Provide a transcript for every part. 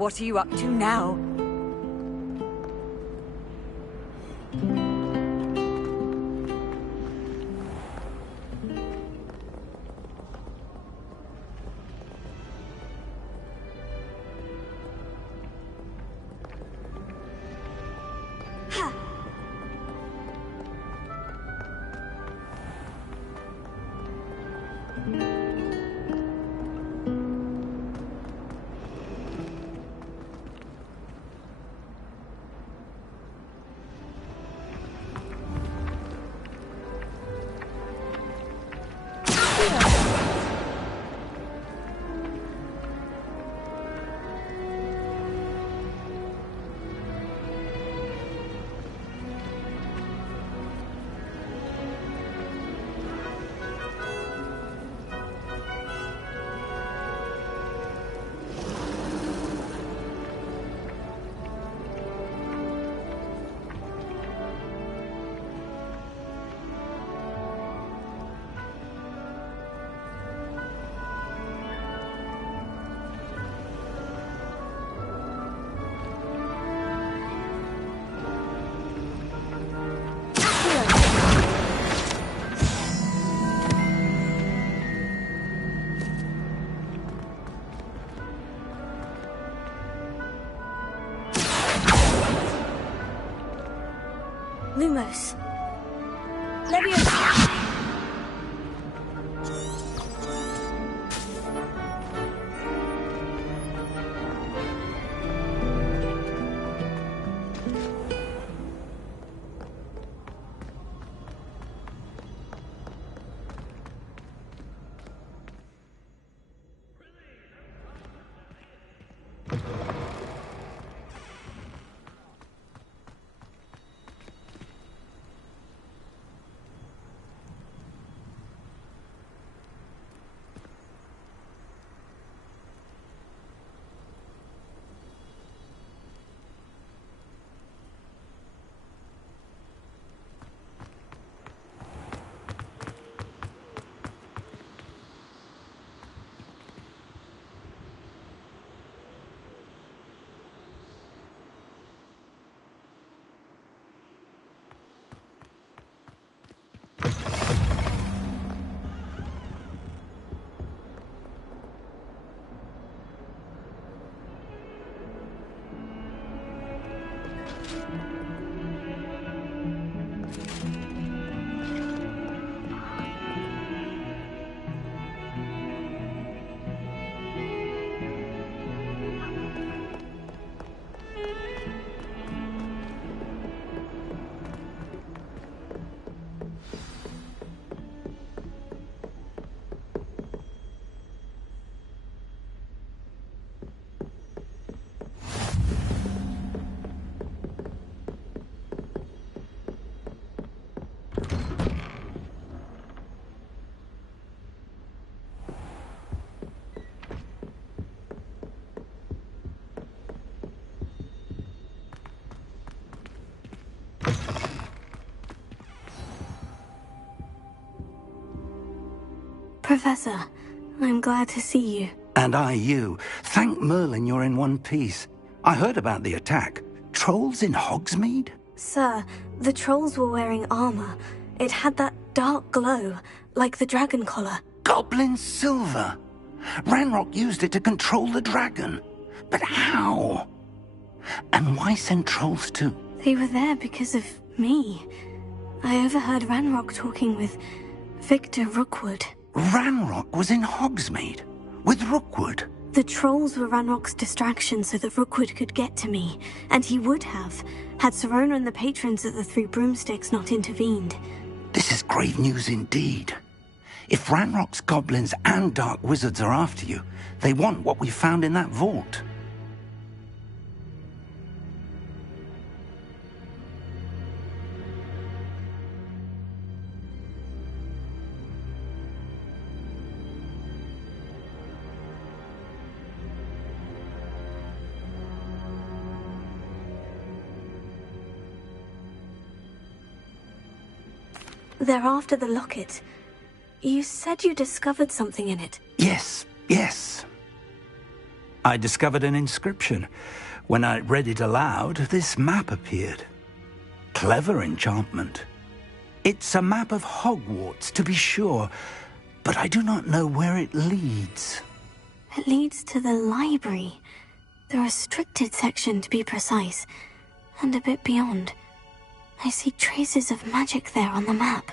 What are you up to now? Lumos. Professor, I'm glad to see you. And I you. Thank Merlin you're in one piece. I heard about the attack. Trolls in Hogsmeade? Sir, the trolls were wearing armor. It had that dark glow, like the dragon collar. Goblin silver! Ranrock used it to control the dragon. But how? And why send trolls too? They were there because of me. I overheard Ranrock talking with Victor Rookwood. Ranrock was in Hogsmeade? With Rookwood? The trolls were Ranrock's distraction so that Rookwood could get to me. And he would have, had Sirona and the patrons at the Three Broomsticks not intervened. This is grave news indeed. If Ranrock's goblins and dark wizards are after you, they want what we found in that vault. They're after the locket. You said you discovered something in it. Yes. I discovered an inscription. When I read it aloud, this map appeared. Clever enchantment. It's a map of Hogwarts, to be sure, but I do not know where it leads. It leads to the library. The restricted section, to be precise, and a bit beyond. I see traces of magic there on the map.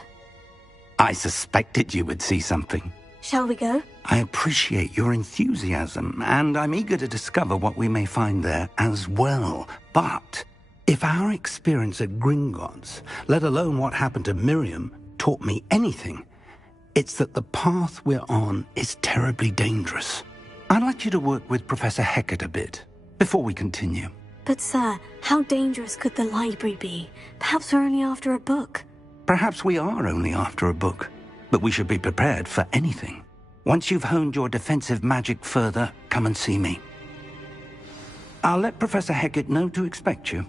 I suspected you would see something. Shall we go? I appreciate your enthusiasm, and I'm eager to discover what we may find there as well. But if our experience at Gringotts, let alone what happened to Miriam, taught me anything, it's that the path we're on is terribly dangerous. I'd like you to work with Professor Hecat a bit, before we continue. But sir, how dangerous could the library be? Perhaps we're only after a book. Perhaps we are only after a book, but we should be prepared for anything. Once you've honed your defensive magic further, come and see me. I'll let Professor Hecat know to expect you.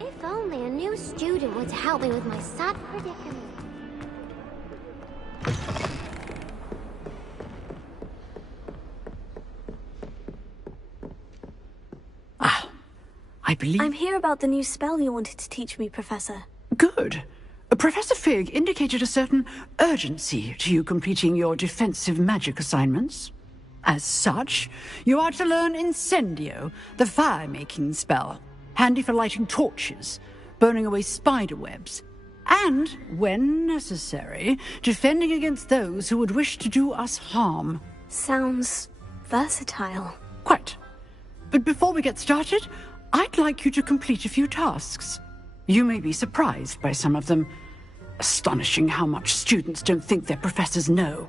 If only a new student would help me with my sad predicament. I believe... I'm here about the new spell you wanted to teach me, Professor. Good. Professor Fig indicated a certain urgency to you completing your defensive magic assignments. As such, you are to learn Incendio, the fire-making spell, handy for lighting torches, burning away spider webs, and, when necessary, defending against those who would wish to do us harm. Sounds versatile. Quite. But before we get started, I'd like you to complete a few tasks. You may be surprised by some of them. Astonishing how much students don't think their professors know.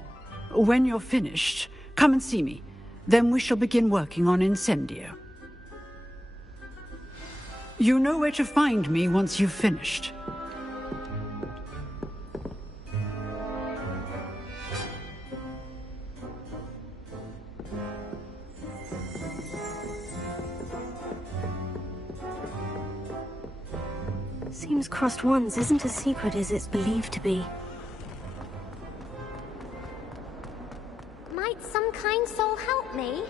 When you're finished, come and see me. Then we shall begin working on Incendio. You know where to find me once you've finished. Seems crossed wands isn't as secret as it's believed to be. Might some kind soul help me?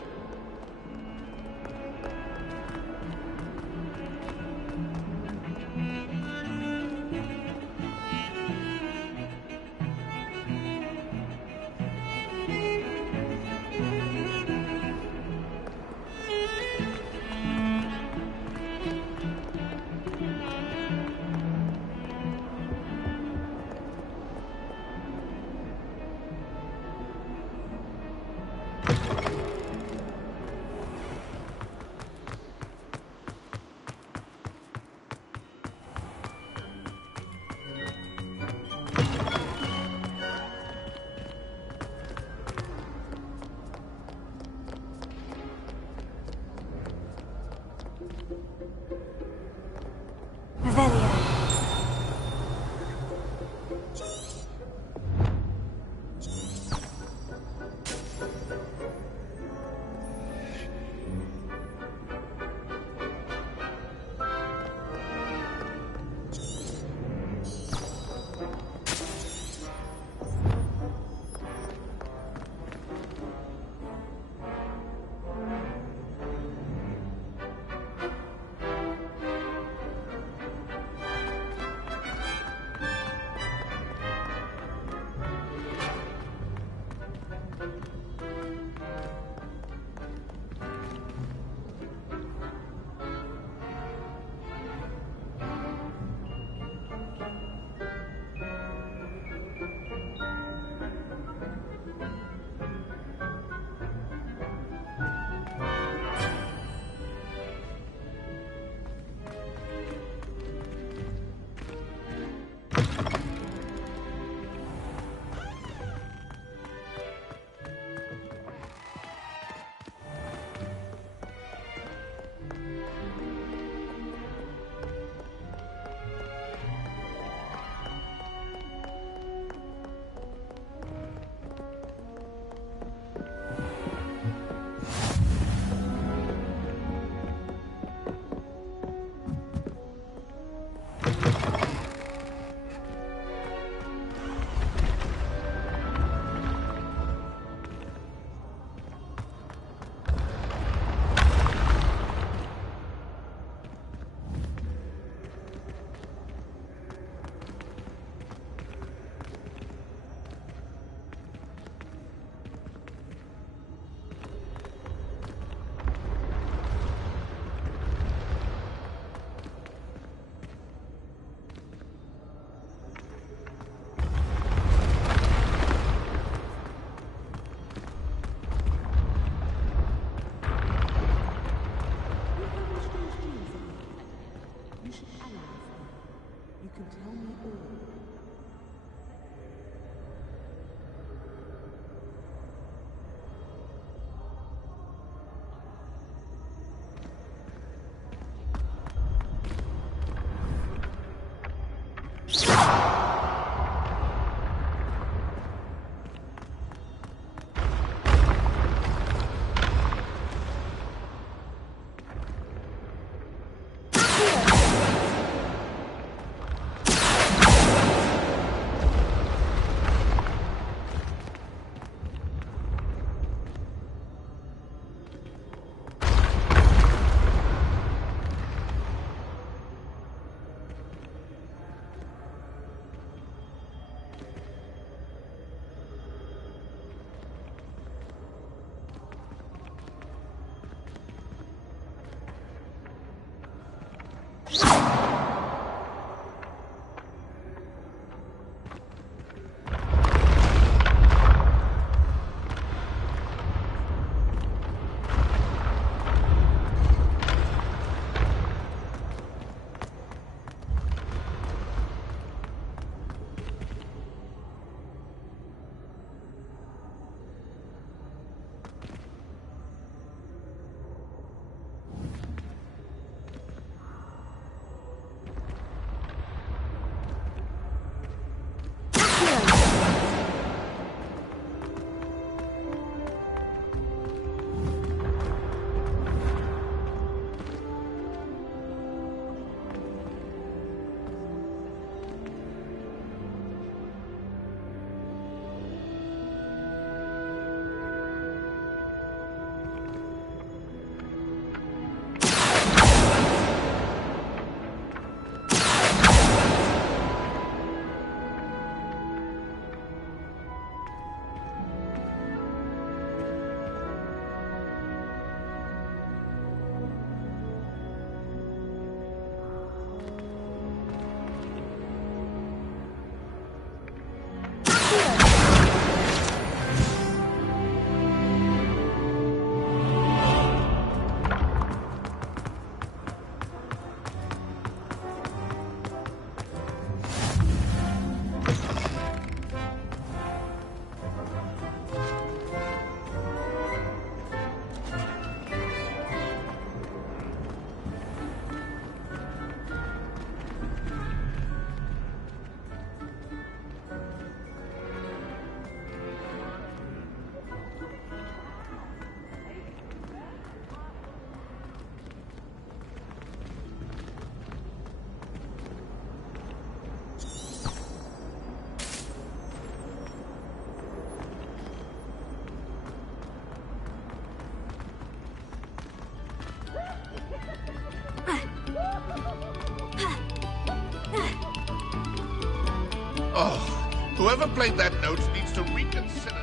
Whoever played that note needs to reconsider.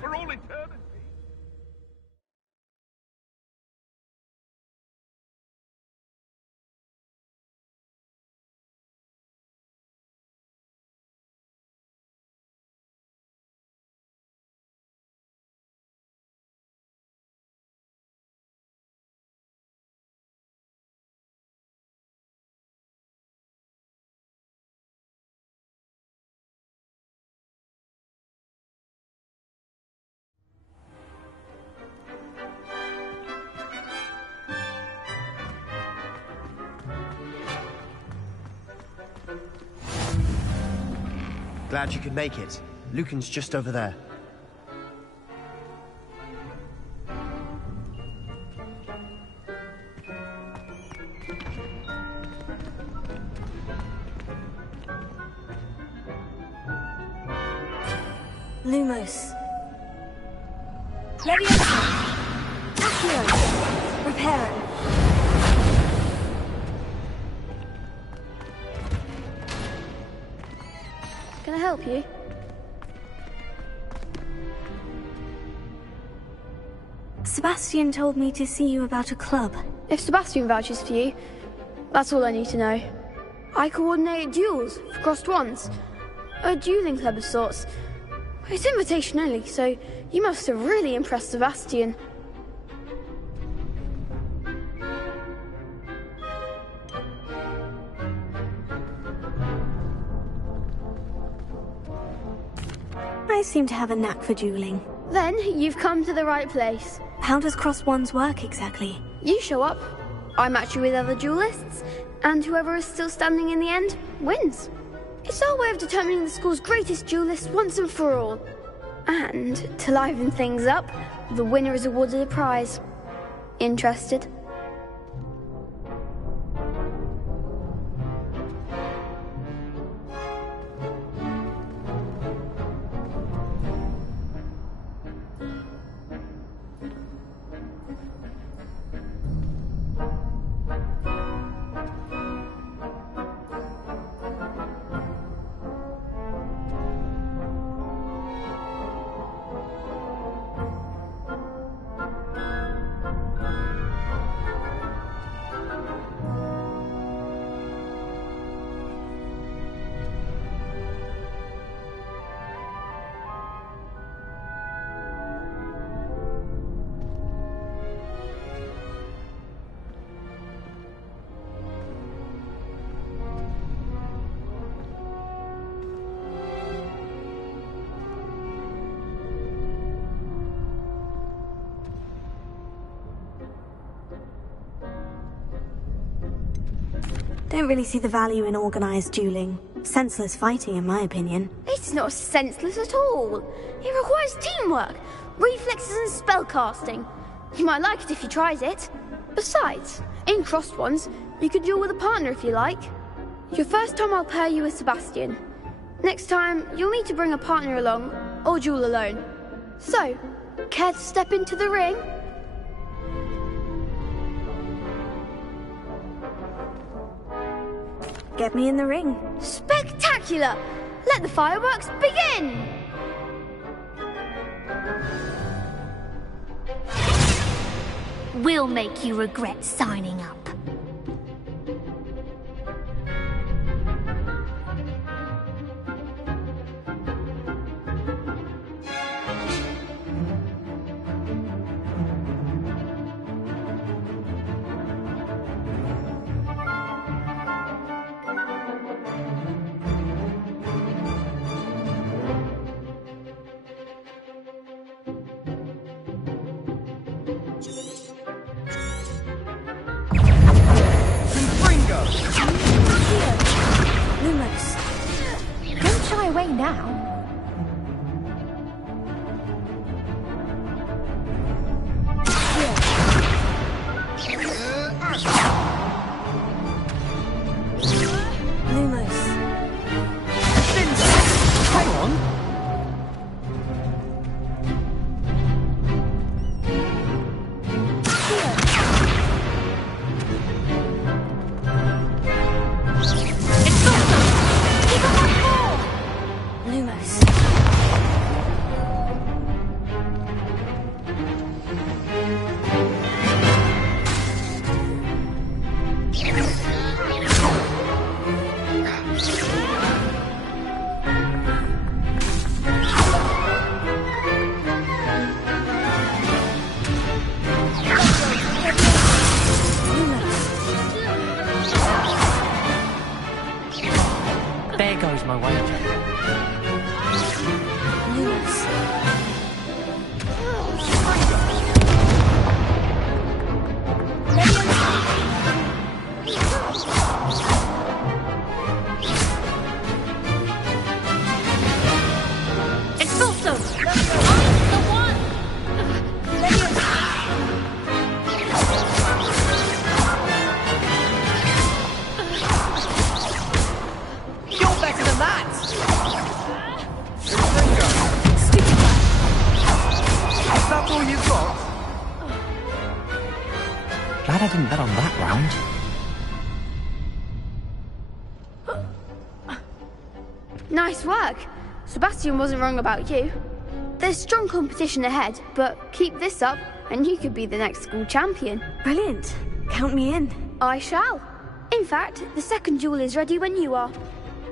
For all eternity. Glad you could make it. Lucan's just over there. Lumos. Leviosa. Accio. Reparo. Can I help you? Sebastian told me to see you about a club. If Sebastian vouches for you, that's all I need to know. I coordinate duels for crossed ones. A dueling club of sorts. It's invitation only, so you must have really impressed Sebastian. I seem to have a knack for dueling. Then you've come to the right place. How does cross ones work exactly? You show up, I match you with other duelists, and whoever is still standing in the end wins. It's our way of determining the school's greatest duelist once and for all. And to liven things up, the winner is awarded a prize. Interested? Don't really see the value in organized dueling. Senseless fighting, in my opinion. It's not senseless at all. It requires teamwork, reflexes and spellcasting. You might like it if you tried it. Besides, in crossed ones, you could duel with a partner if you like. Your first time I'll pair you with Sebastian. Next time, you'll need to bring a partner along, or duel alone. So, care to step into the ring? Get me in the ring. Spectacular! Let the fireworks begin! We'll make you regret signing up. Lumos. Don't shy away now. Lumos. Hang on. Lumos. There goes my wager. Lumos. Expulso! I'm the one! You're better than that! Is that all you've got? Glad I didn't bet on that round. Nice work. Sebastian wasn't wrong about you. There's strong competition ahead, but keep this up and you could be the next school champion. Brilliant. Count me in. I shall. In fact, the second duel is ready when you are.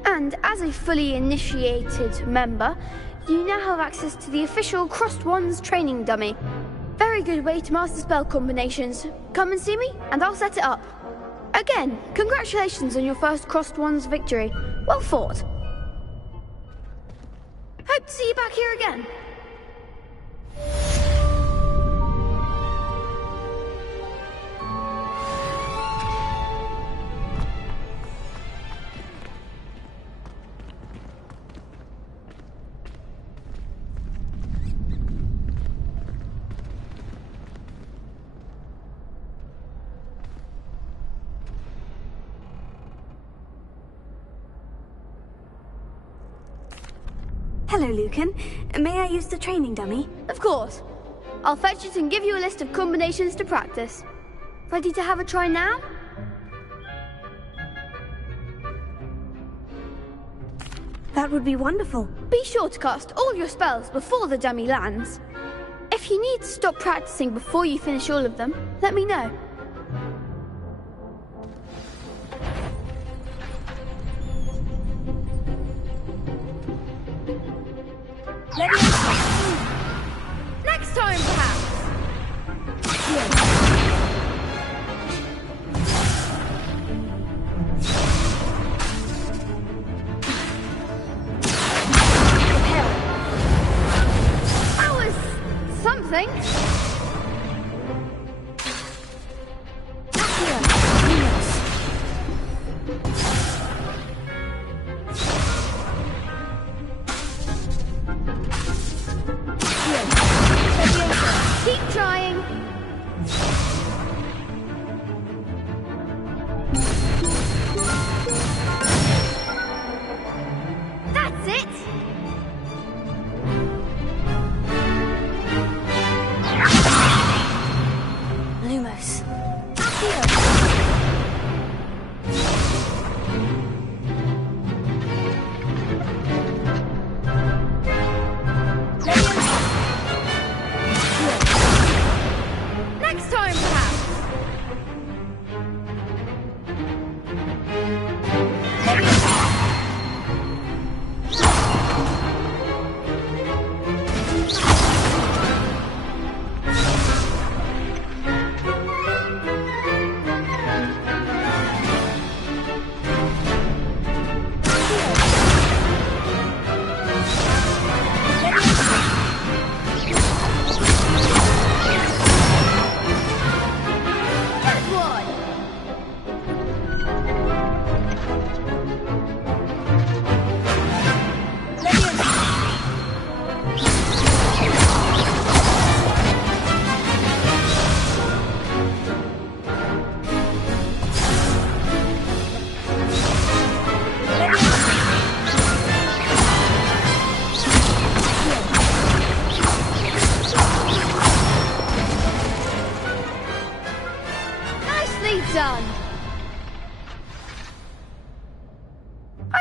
And as a fully initiated member, you now have access to the official Crossed Wands training dummy. Very good way to master spell combinations. Come and see me, and I'll set it up. Again, congratulations on your first Crossed Wands victory. Well fought. Hope to see you back here again. Hello, Lucan. May I use the training dummy? Of course. I'll fetch it and give you a list of combinations to practice. Ready to have a try now? That would be wonderful. Be sure to cast all your spells before the dummy lands. If you need to stop practicing before you finish all of them, let me know. Next time, perhaps. That was something.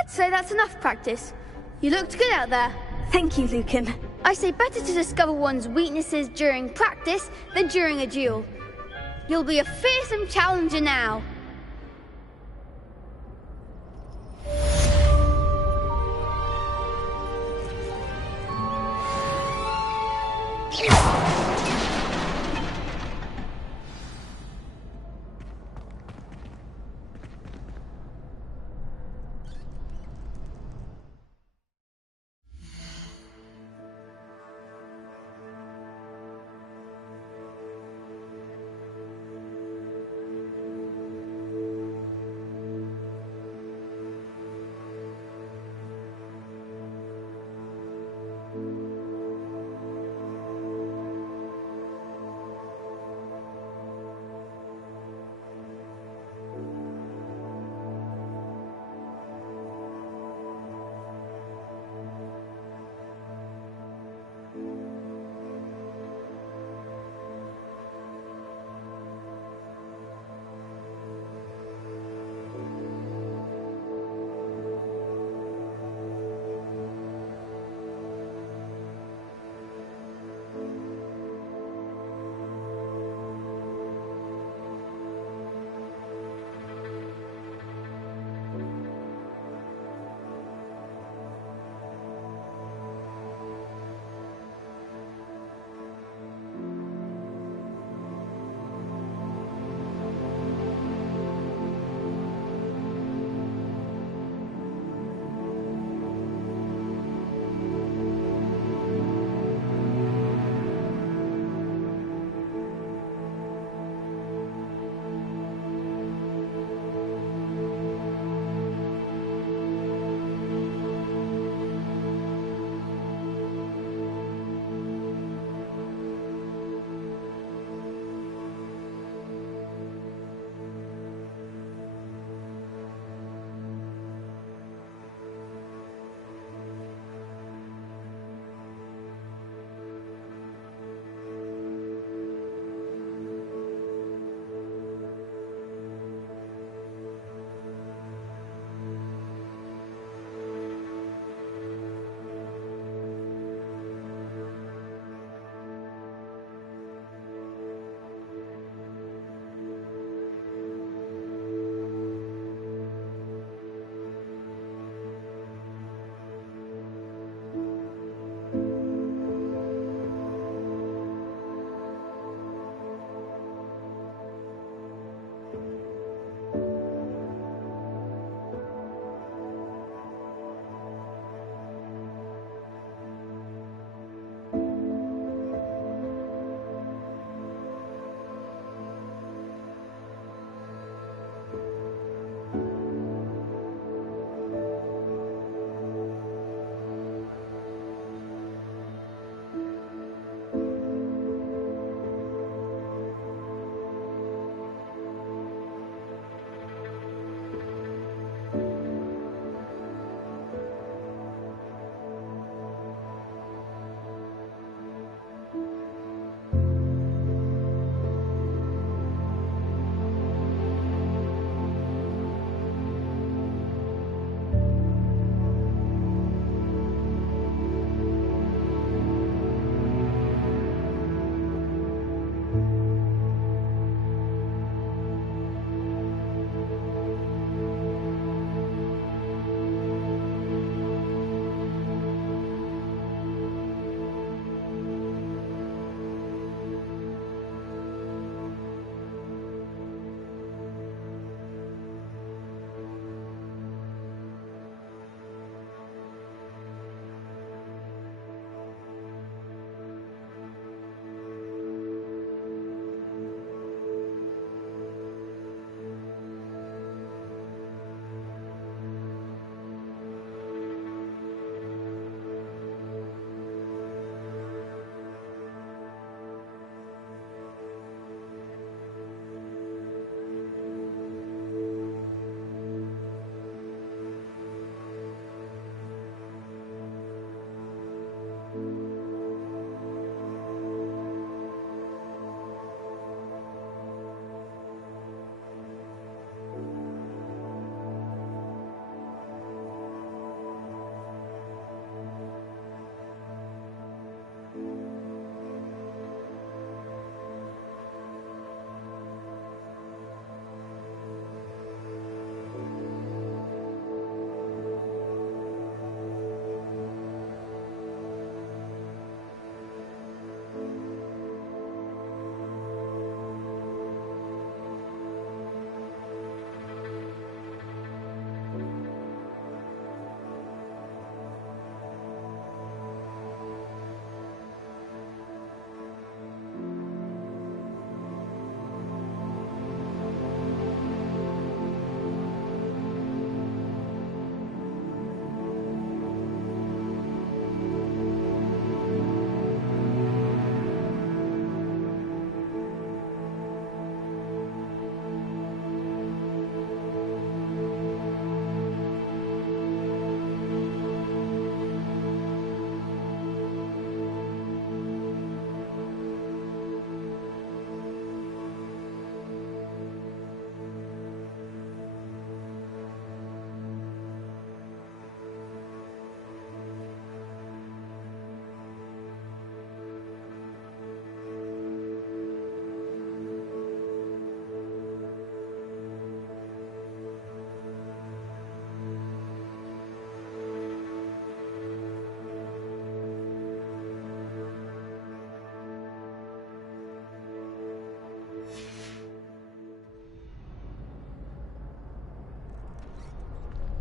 I'd say that's enough practice. You looked good out there. Thank you, Lucan. I say better to discover one's weaknesses during practice than during a duel. You'll be a fearsome challenger now.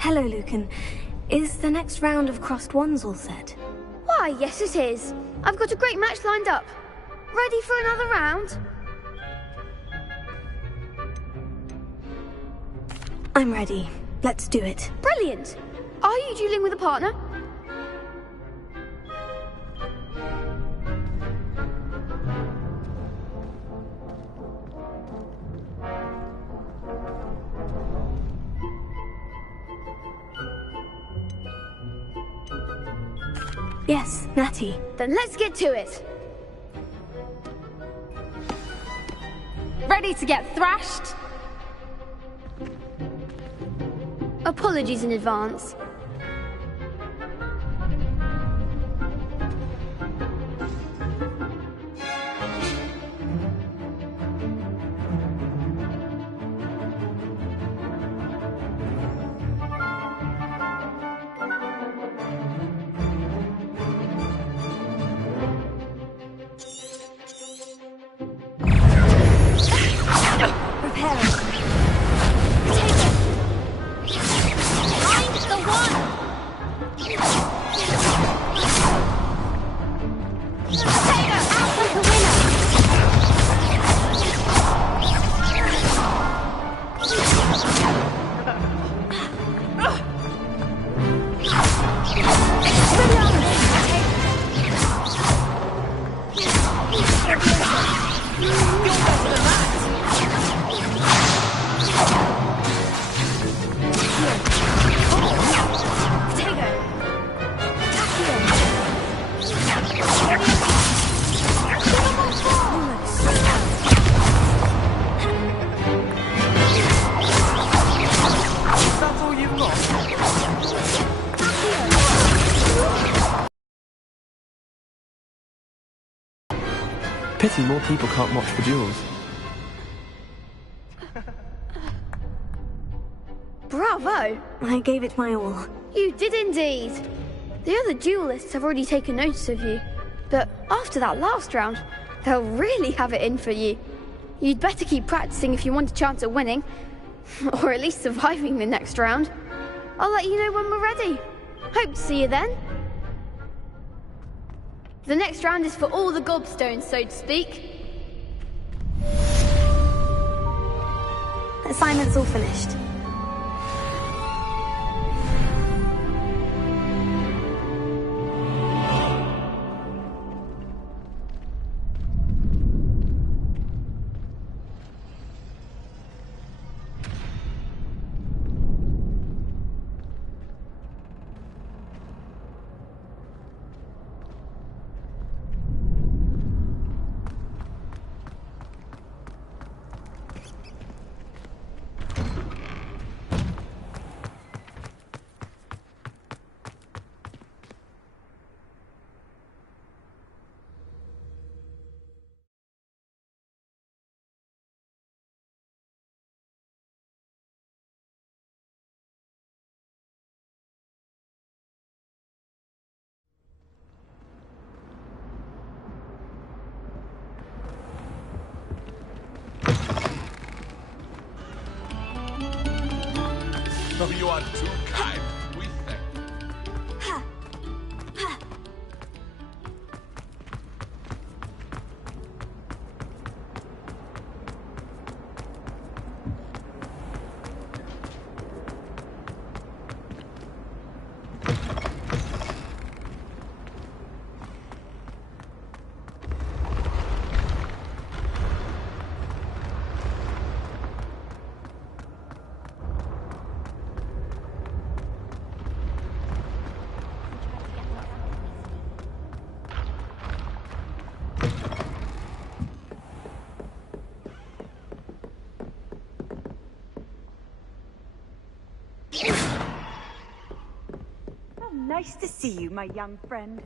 Hello, Lucan. Is the next round of crossed wands all set? Why, yes it is. I've got a great match lined up. Ready for another round? I'm ready. Let's do it. Brilliant. Are you dueling with a partner? Yes, Natty. Then let's get to it. Ready to get thrashed? Apologies in advance. Pity more people can't watch the duels. Bravo! I gave it my all. You did indeed. The other duelists have already taken notice of you, but after that last round, they'll really have it in for you. You'd better keep practicing if you want a chance at winning, or at least surviving the next round. I'll let you know when we're ready. Hope to see you then. The next round is for all the gobstones, so to speak. Assignment's all finished. Oh, you are too kind. We thank you. Nice to see you, my young friend.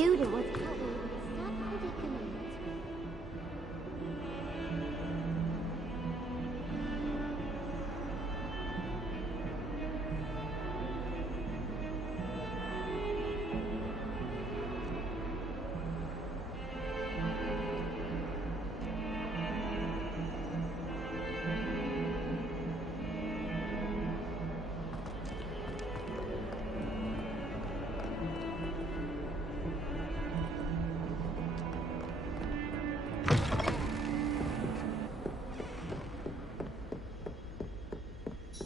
student was helping with my sad predicament.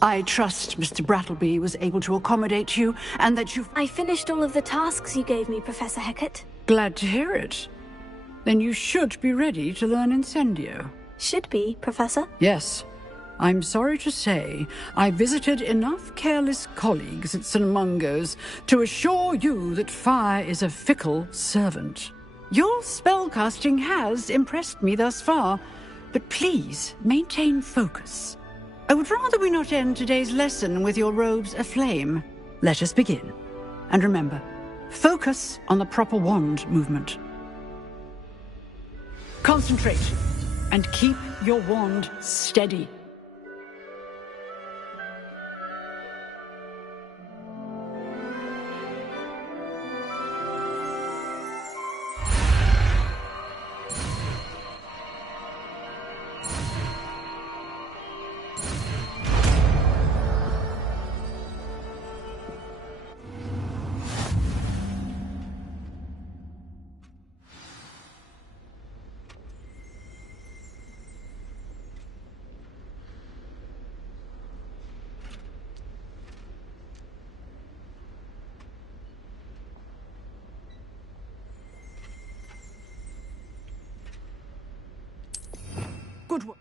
I trust Mr. Brattleby was able to accommodate you, and that you've... I finished all of the tasks you gave me, Professor Hecat. Glad to hear it. Then you should be ready to learn Incendio. Should be, Professor? Yes. I'm sorry to say, I visited enough careless colleagues at St. Mungo's to assure you that fire is a fickle servant. Your spellcasting has impressed me thus far, but please maintain focus. I would rather we not end today's lesson with your robes aflame. Let us begin. And remember, focus on the proper wand movement. Concentrate, and keep your wand steady. Good work.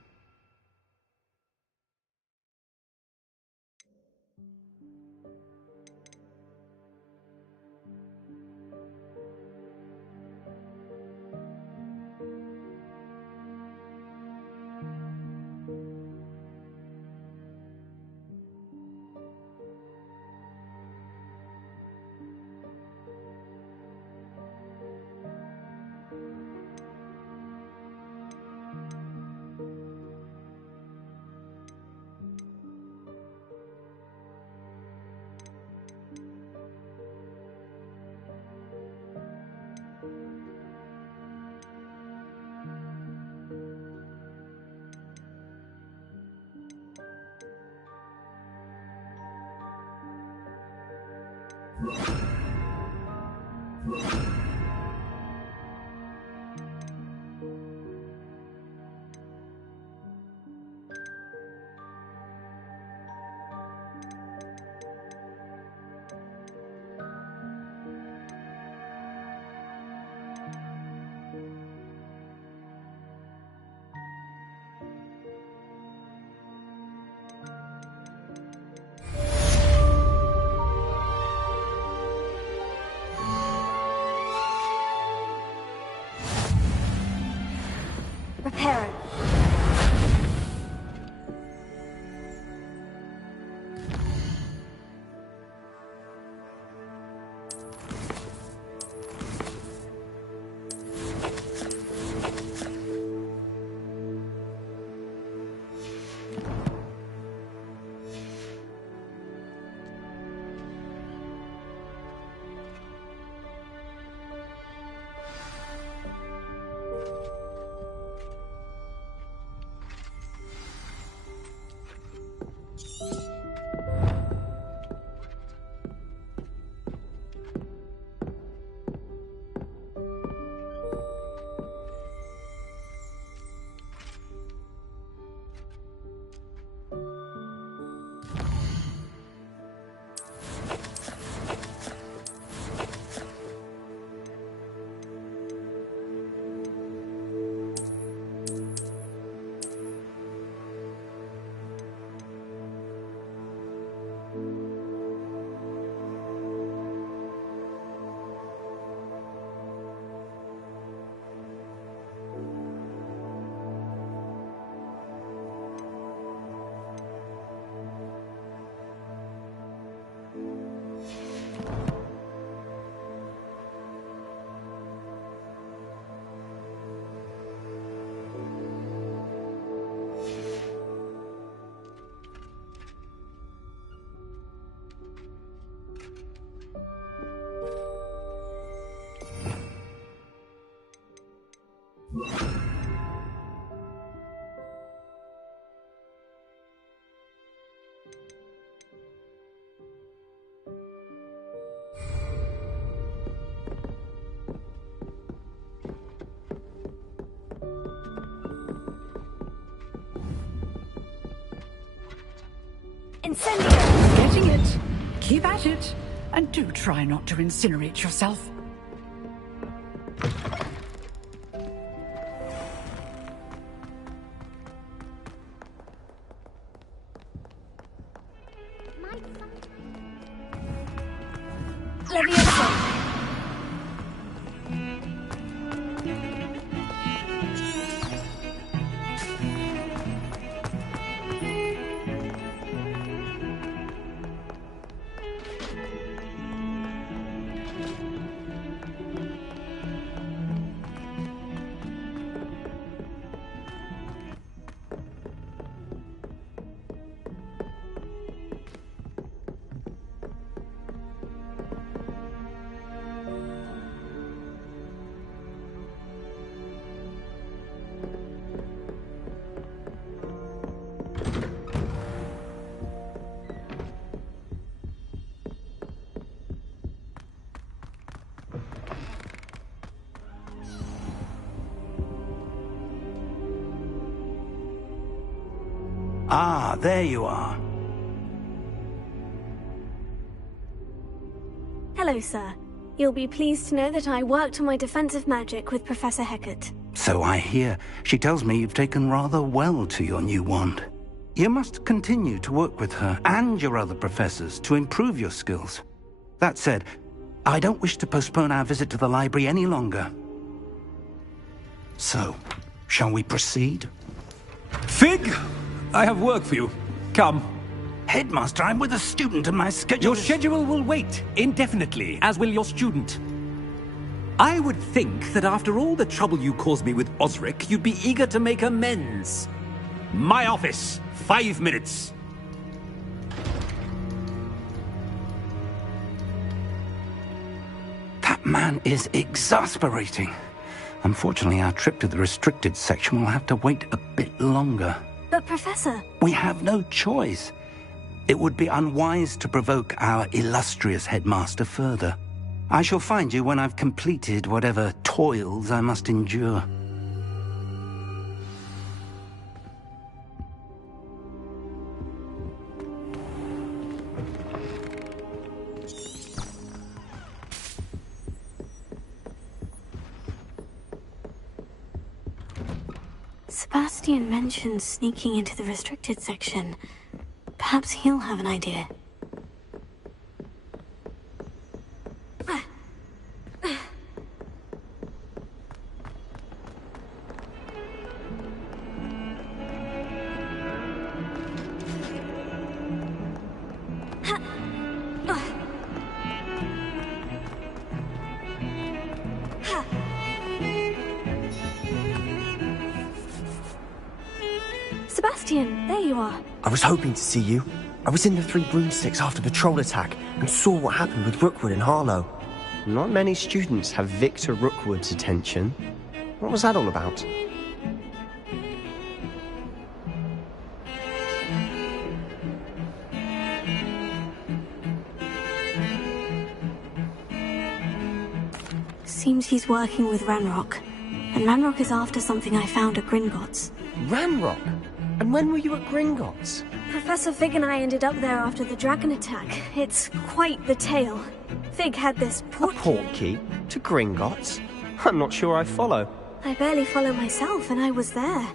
Incendio! Getting it. Keep at it. And do try not to incinerate yourself. Leviosa! Ah, there you are. Hello, sir. You'll be pleased to know that I worked on my defensive magic with Professor Hecat. So I hear. She tells me you've taken rather well to your new wand. You must continue to work with her and your other professors to improve your skills. That said, I don't wish to postpone our visit to the library any longer. So, shall we proceed? Fig! I have work for you. Come. Headmaster, I'm with a student and my schedule Your schedule will wait indefinitely, as will your student. I would think that after all the trouble you caused me with Osric, you'd be eager to make amends. My office. 5 minutes. That man is exasperating. Unfortunately, our trip to the restricted section will have to wait a bit longer. But, Professor... We have no choice. It would be unwise to provoke our illustrious headmaster further. I shall find you when I've completed whatever toils I must endure. Sebastian mentioned sneaking into the restricted section. Perhaps he'll have an idea. Sebastian, there you are. I was hoping to see you. I was in the Three Broomsticks after the troll attack and saw what happened with Rookwood and Harlow. Not many students have Victor Rookwood's attention. What was that all about? Seems he's working with Ranrock. And Ranrock is after something I found at Gringotts. Ranrock? And when were you at Gringotts? Professor Fig and I ended up there after the dragon attack. It's quite the tale. Fig had this portkey to Gringotts? I'm not sure I follow. I barely follow myself, and I was there.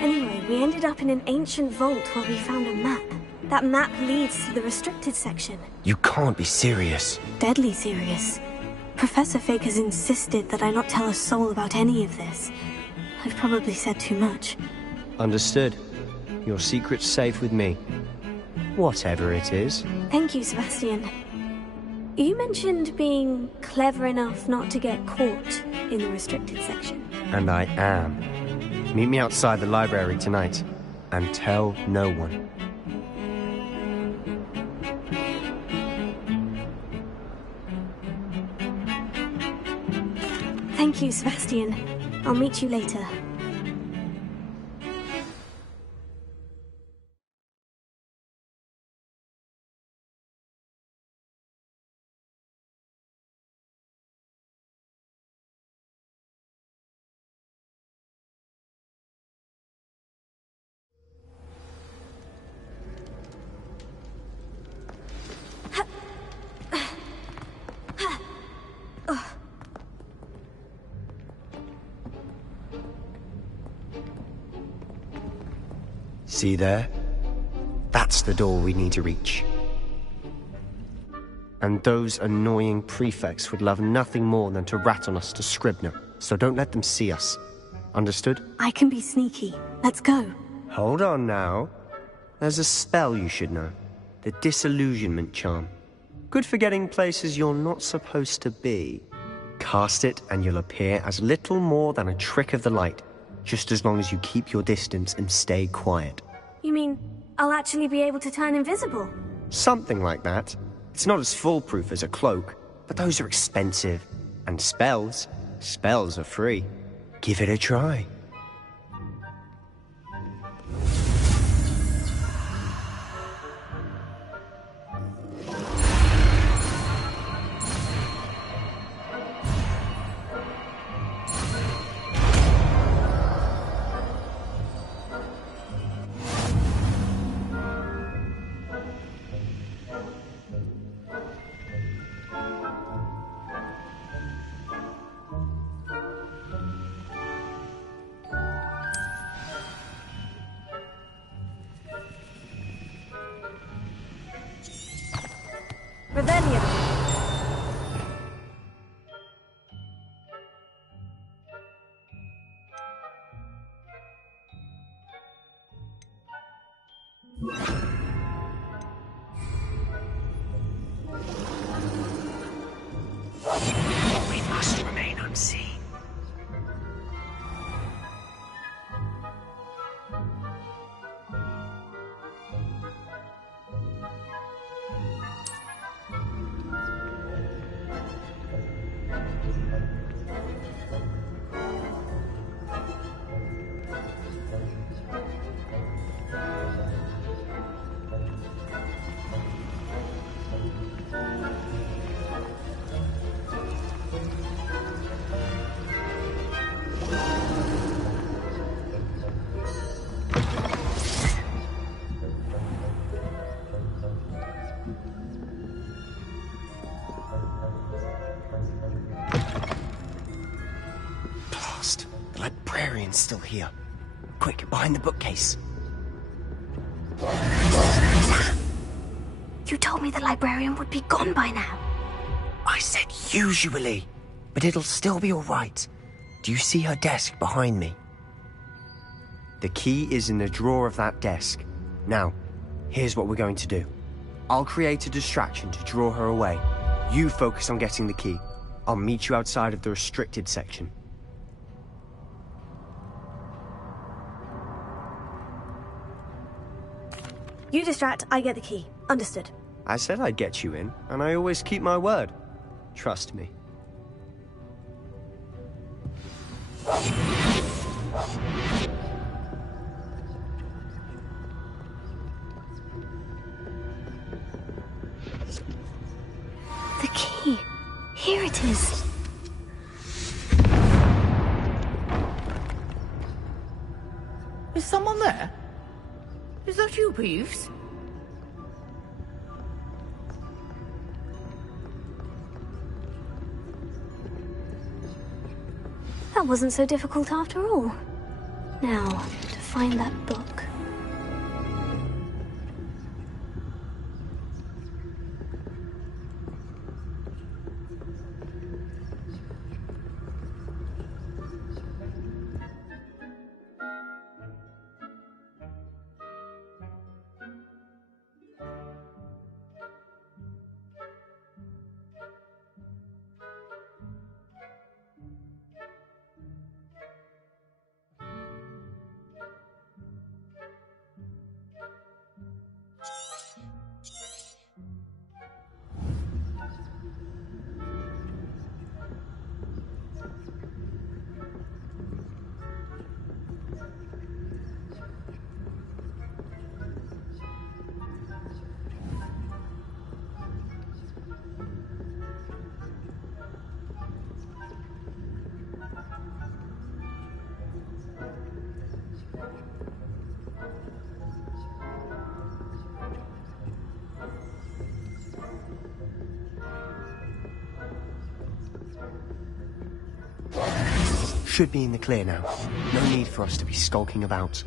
Anyway, we ended up in an ancient vault where we found a map. That map leads to the restricted section. You can't be serious. Deadly serious. Professor Fig has insisted that I not tell a soul about any of this. I've probably said too much. Understood. Your secret's safe with me. Whatever it is. Thank you, Sebastian. You mentioned being clever enough not to get caught in the restricted section. And I am. Meet me outside the library tonight, and tell no one. Thank you, Sebastian. I'll meet you later. See there? That's the door we need to reach. And those annoying prefects would love nothing more than to rat on us to Scribner, so don't let them see us. Understood? I can be sneaky. Let's go. Hold on now. There's a spell you should know. The Disillusionment Charm. Good for getting places you're not supposed to be. Cast it and you'll appear as little more than a trick of the light, just as long as you keep your distance and stay quiet. You mean I'll actually be able to turn invisible? Something like that. It's not as foolproof as a cloak, but those are expensive. And spells are free. Give it a try. Rebellion. We must remain unseen. The librarian's still here. Quick, behind the bookcase. You told me the librarian would be gone by now. I said usually, but it'll still be all right. Do you see her desk behind me? The key is in the drawer of that desk. Now, here's what we're going to do. I'll create a distraction to draw her away. You focus on getting the key. I'll meet you outside of the restricted section. You distract, I get the key. Understood. I said I'd get you in, and I always keep my word. Trust me. The key. Here it is. Is someone there? Is that you, Peeves? That wasn't so difficult after all. Now, to find that book. Should be in the clear now. No need for us to be skulking about.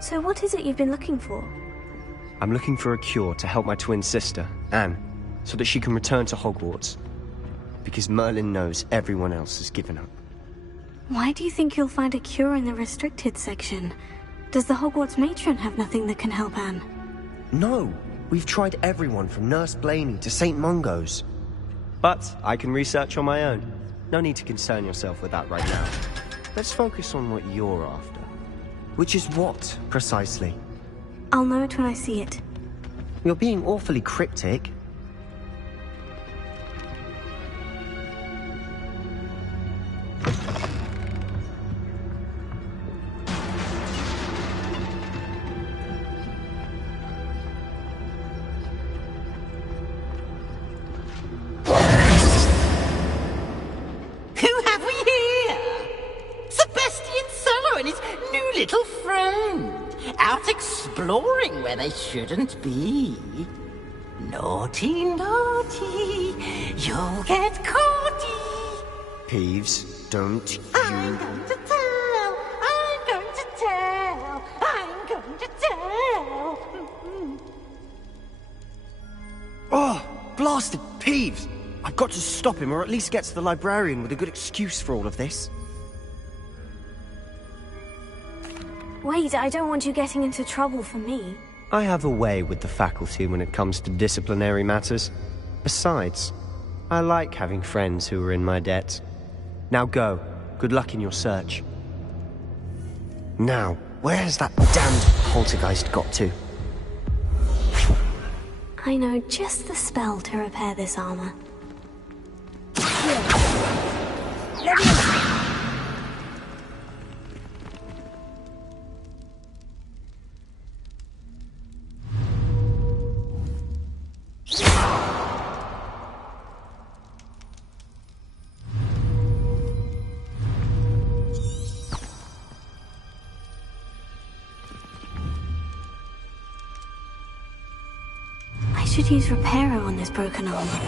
So what is it you've been looking for? I'm looking for a cure to help my twin sister, Anne, so that she can return to Hogwarts. Because Merlin knows everyone else has given up. Why do you think you'll find a cure in the restricted section? Does the Hogwarts matron have nothing that can help Anne? No! We've tried everyone from Nurse Blaney to St. Mungo's. But I can research on my own. No need to concern yourself with that right now. Let's focus on what you're after. Which is what, precisely? I'll know it when I see it. You're being awfully cryptic. Exploring where they shouldn't be. Naughty, naughty, you'll get caughty. Peeves, don't you... I'm going to tell, I'm going to tell, I'm going to tell. Oh, blasted Peeves! I've got to stop him, or at least get to the librarian with a good excuse for all of this. Wait, I don't want you getting into trouble for me. I have a way with the faculty when it comes to disciplinary matters. Besides, I like having friends who are in my debt. Now go. Good luck in your search. Now, where has that damned poltergeist got to? I know just the spell to repair this armor. I should use Reparo on this broken armor.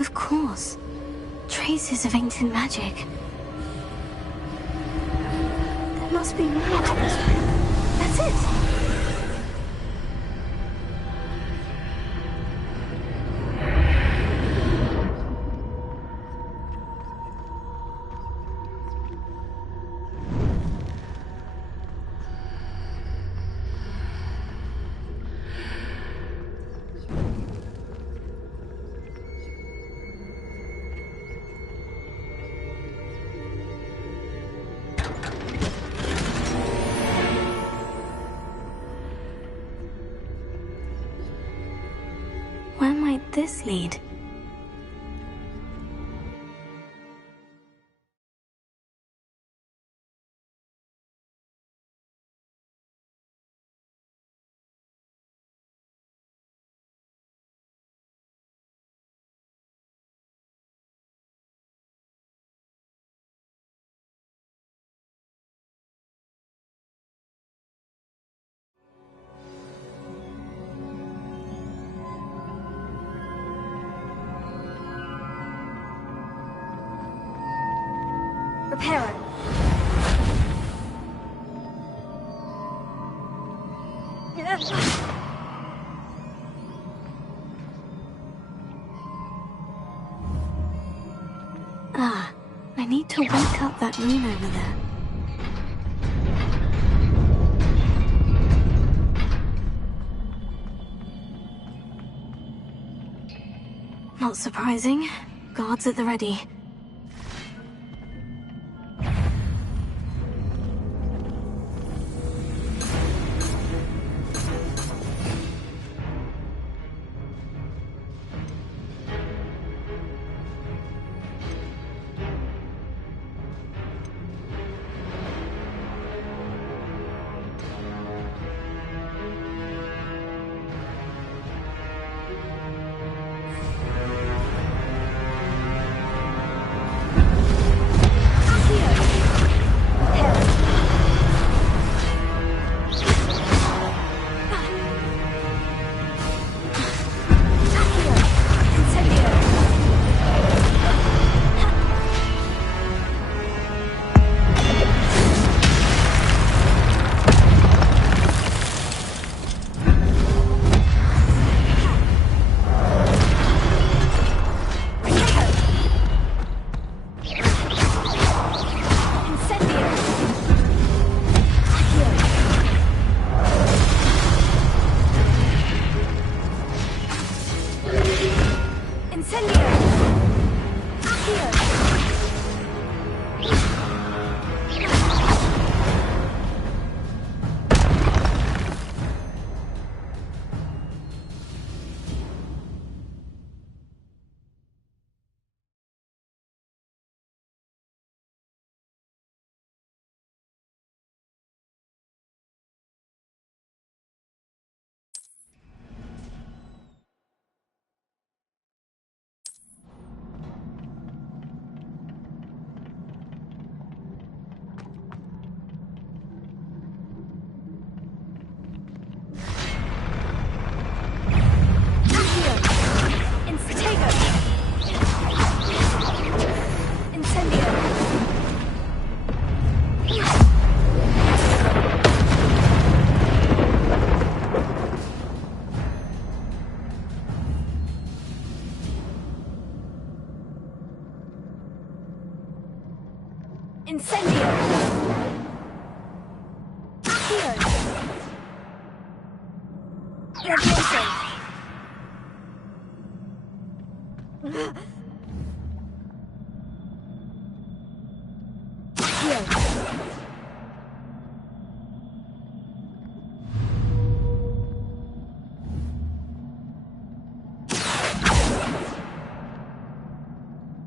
Of course. Traces of ancient magic. There must be more to this. That's it! Where might this lead? Reparo. Ah, I need to wake up that room over there. Not surprising. Guards at the ready.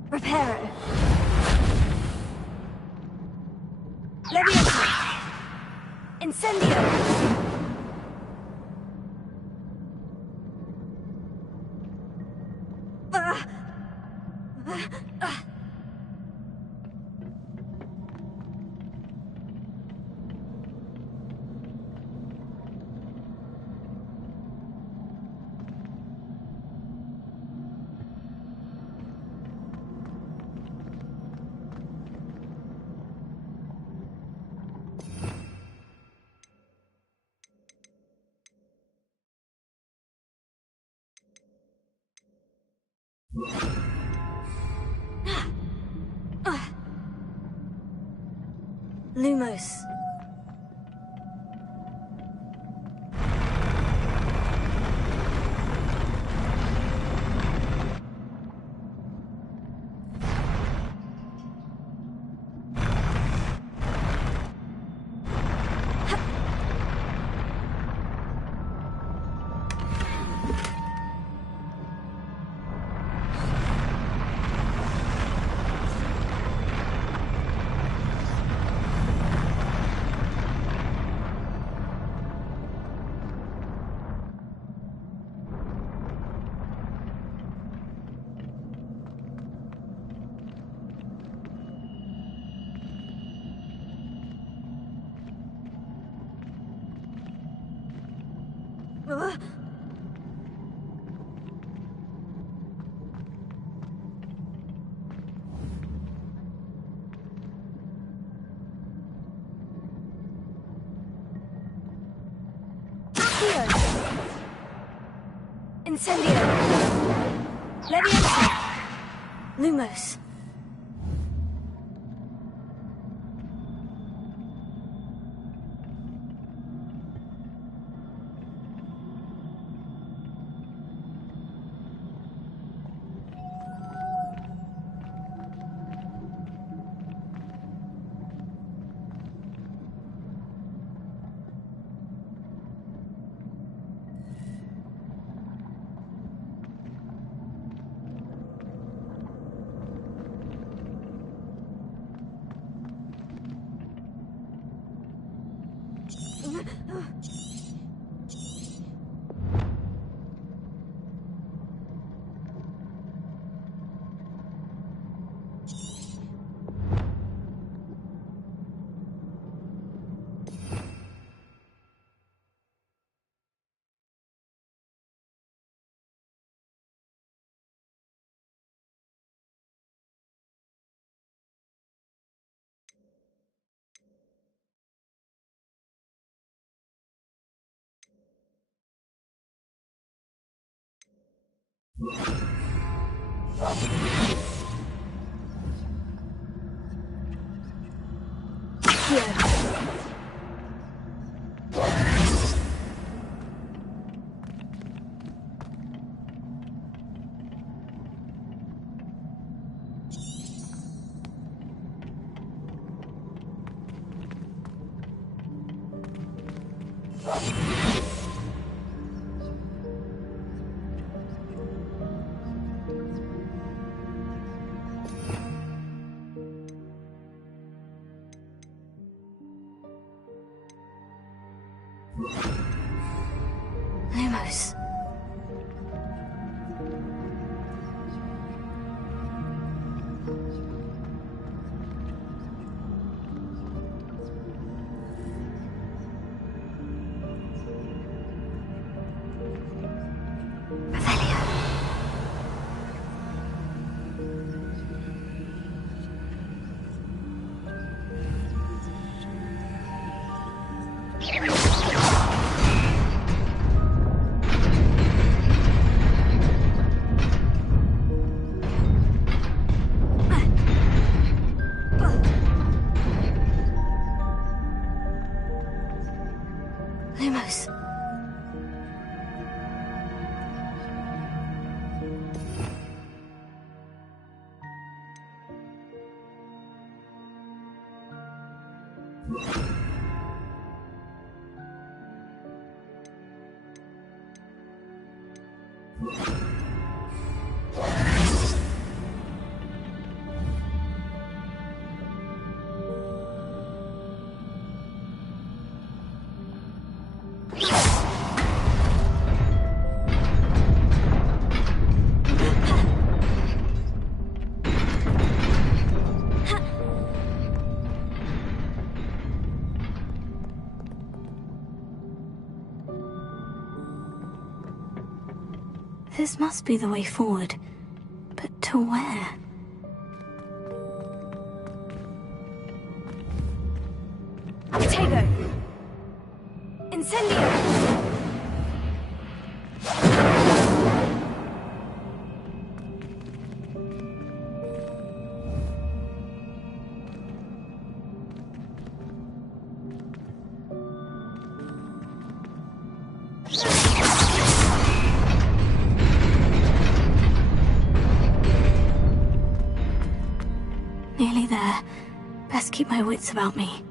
Reparo. Leviosa. Incendio. Lumos. Incendio! Leviosa! Lumos. Lumos. Lumos. This must be the way forward. But to where? Tego! Incendio! Nearly there. Best keep my wits about me.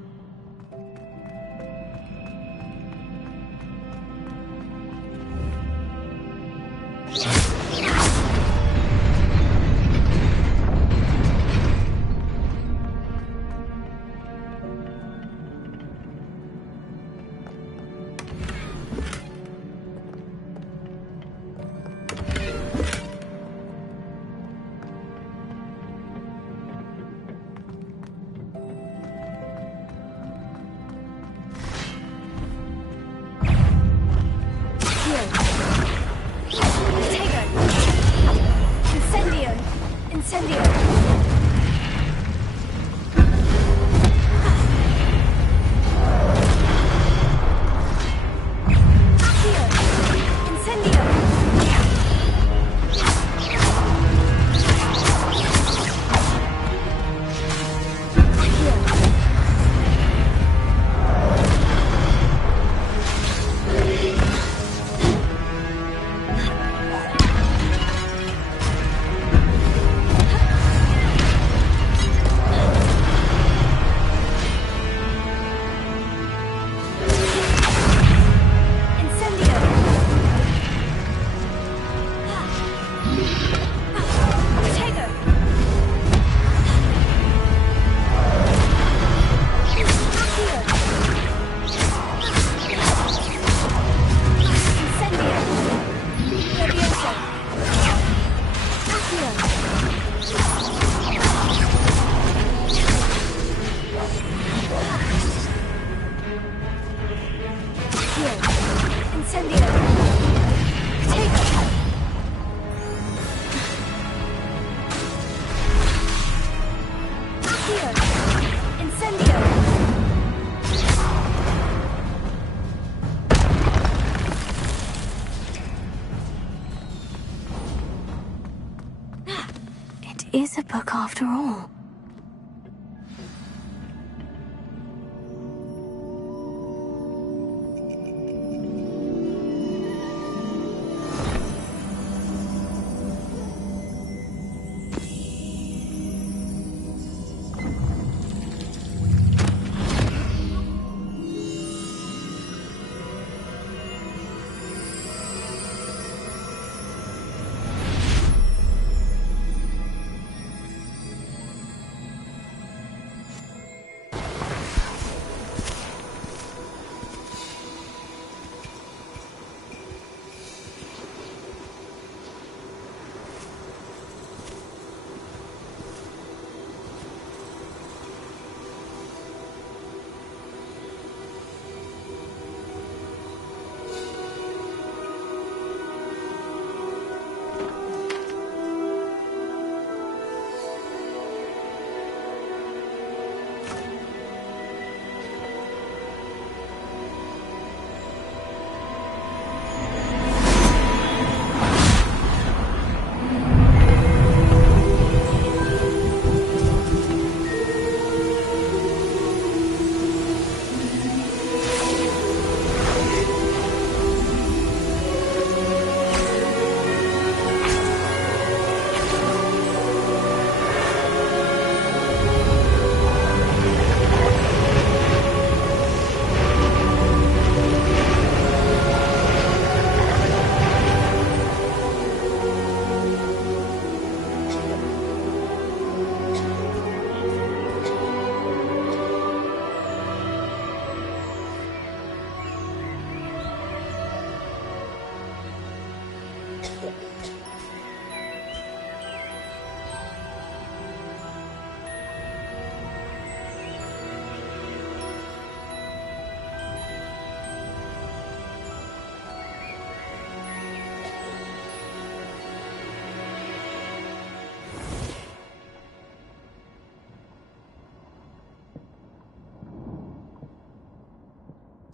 book after all.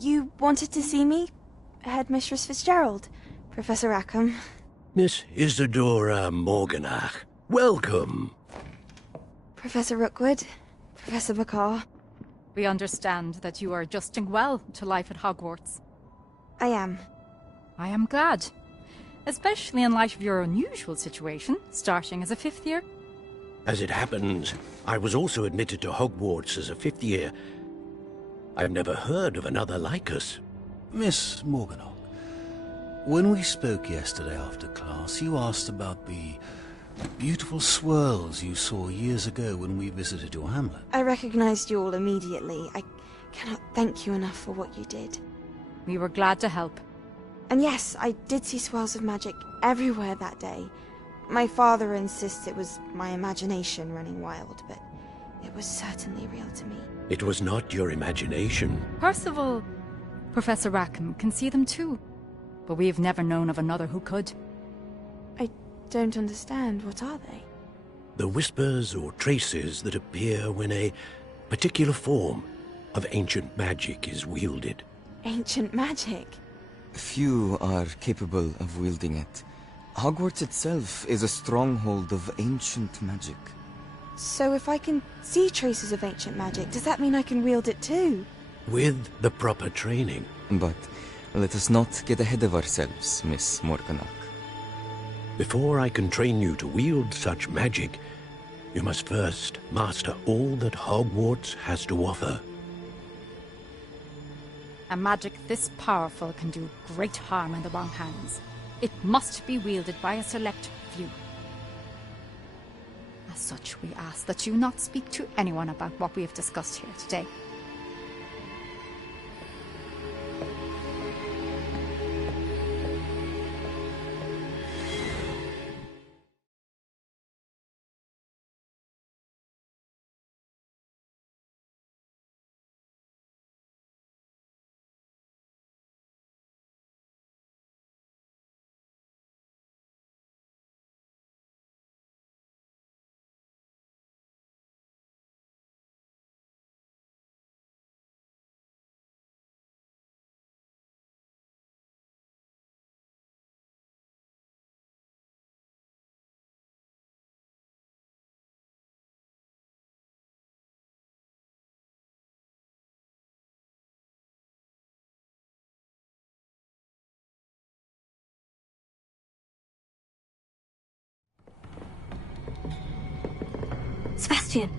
You wanted to see me? Headmistress Fitzgerald, Professor Rackham. Miss Isadora Morganach, welcome. Professor Rookwood, Professor McCaw. We understand that you are adjusting well to life at Hogwarts. I am. I am glad. Especially in light of your unusual situation, starting as a 5th year. As it happens, I was also admitted to Hogwarts as a 5th year. I've never heard of another like us. Miss Morganach, when we spoke yesterday after class, you asked about the beautiful swirls you saw years ago when we visited your hamlet. I recognized you all immediately. I cannot thank you enough for what you did. We were glad to help. And yes, I did see swirls of magic everywhere that day. My father insists it was my imagination running wild, but it was certainly real to me. It was not your imagination. Percival, Professor Rackham can see them too. But we have never known of another who could. I don't understand. What are they? The whispers or traces that appear when a particular form of ancient magic is wielded. Ancient magic? Few are capable of wielding it. Hogwarts itself is a stronghold of ancient magic. So if I can see traces of ancient magic, does that mean I can wield it too? With the proper training. But let us not get ahead of ourselves, Miss Morganach. Before I can train you to wield such magic, you must first master all that Hogwarts has to offer. A magic this powerful can do great harm in the wrong hands. It must be wielded by a select few. As such, we ask that you not speak to anyone about what we have discussed here today. Sebastian.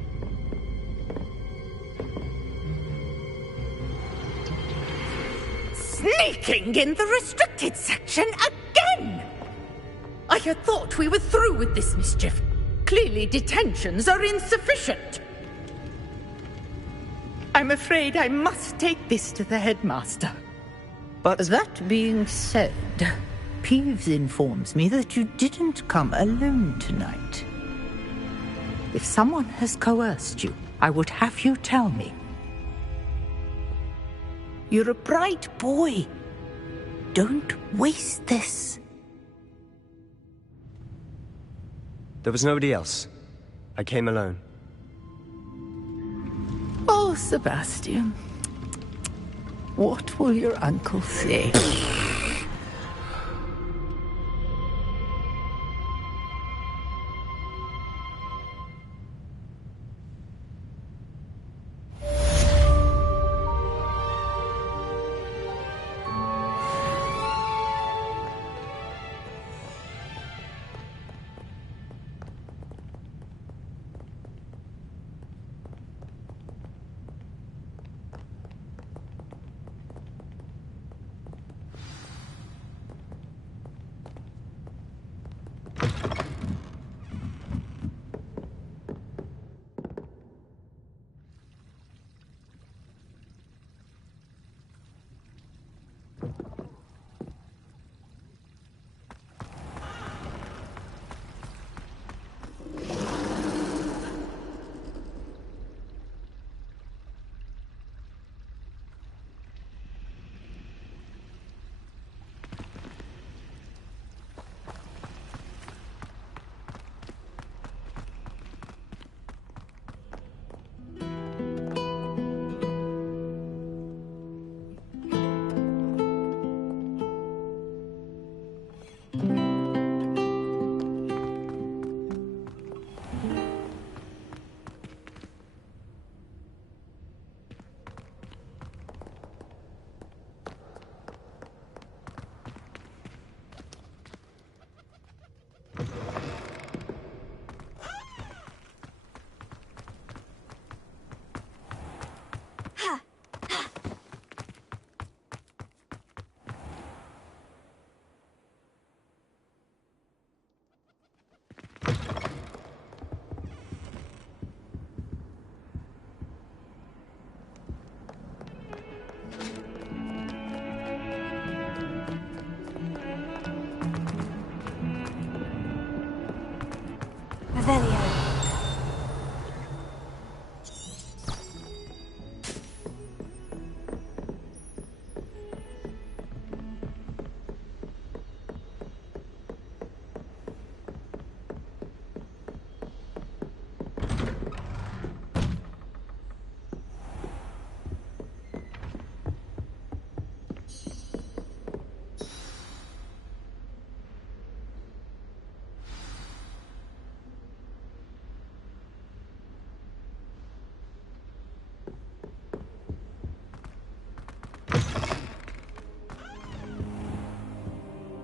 Sneaking in the restricted section again! I had thought we were through with this mischief. Clearly detentions are insufficient. I'm afraid I must take this to the headmaster. But that being said, Peeves informs me that you didn't come alone tonight. If someone has coerced you, I would have you tell me. You're a bright boy. Don't waste this. There was nobody else. I came alone. Oh, Sebastian. What will your uncle say?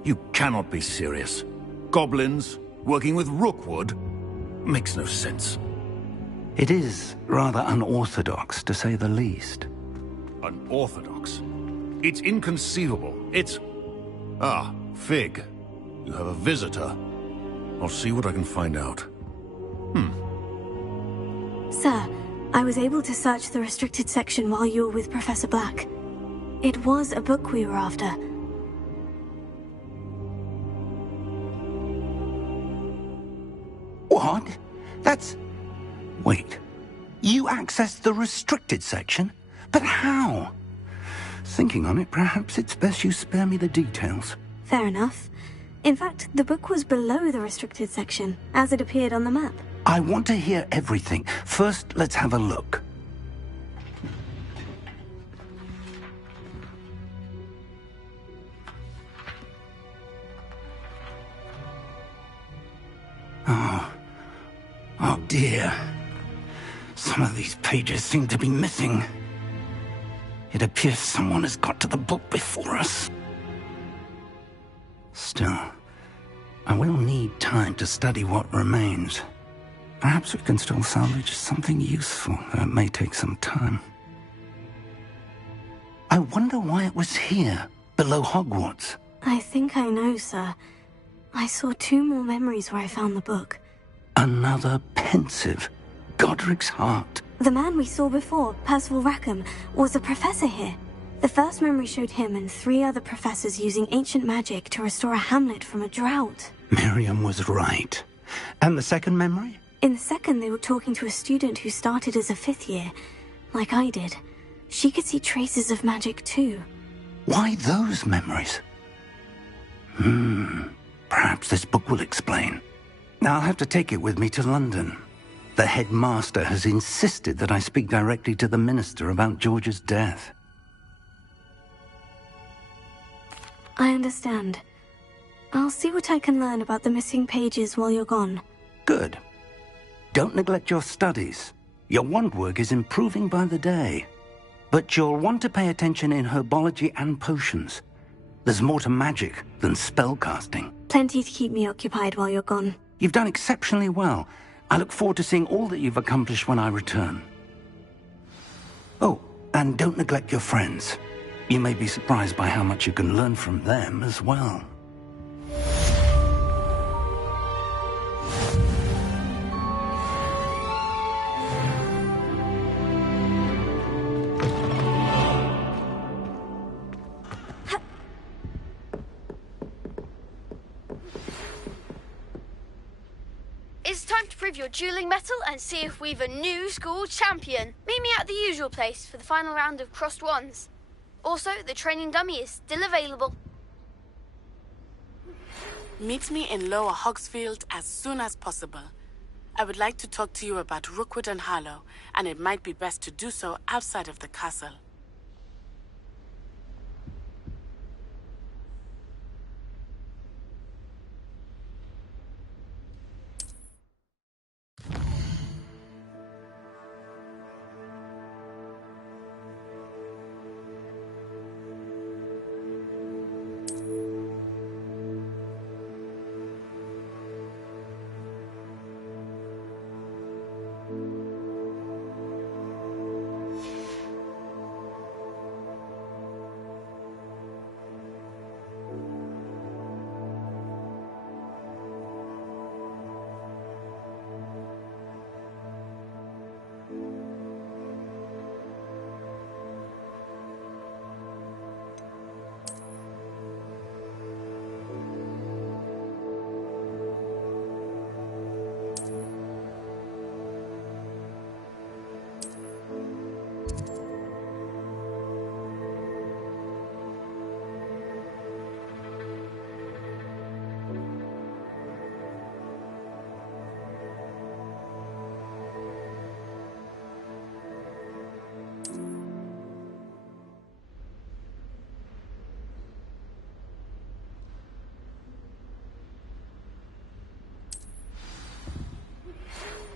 You cannot be serious. Goblins working with Rookwood? Makes no sense. It is rather unorthodox, to say the least. Unorthodox? It's inconceivable. It's... Ah, Fig. You have a visitor. I'll see what I can find out. Sir, I was able to search the restricted section while you were with Professor Black. It was a book we were after. What? That's... Wait. You accessed the restricted section? But how? Thinking on it, perhaps it's best you spare me the details. Fair enough. In fact, the book was below the restricted section, as it appeared on the map. I want to hear everything. First, let's have a look. Oh dear. Some of these pages seem to be missing. It appears someone has got to the book before us. Still, I will need time to study what remains. Perhaps we can still salvage something useful, though it may take some time. I wonder why it was here, below Hogwarts. I think I know, sir. I saw 2 more memories where I found the book. Another pensive. Godric's heart. The man we saw before, Percival Rackham, was a professor here. The first memory showed him and 3 other professors using ancient magic to restore a hamlet from a drought. Miriam was right. And the second memory? In the second, they were talking to a student who started as a 5th year, like I did. She could see traces of magic too. Why those memories? Perhaps this book will explain. I'll have to take it with me to London. The headmaster has insisted that I speak directly to the minister about George's death. I understand. I'll see what I can learn about the missing pages while you're gone. Good. Don't neglect your studies. Your wand work is improving by the day. But you'll want to pay attention in herbology and potions. There's more to magic than spellcasting. Plenty to keep me occupied while you're gone. You've done exceptionally well. I look forward to seeing all that you've accomplished when I return. Oh, and don't neglect your friends. You may be surprised by how much you can learn from them as well. It's time to prove your dueling mettle and see if we've a new school champion. Meet me at the usual place for the final round of crossed wands. Also, the training dummy is still available. Meet me in Lower Hogsfield as soon as possible. I would like to talk to you about Rookwood and Harlow, and it might be best to do so outside of the castle.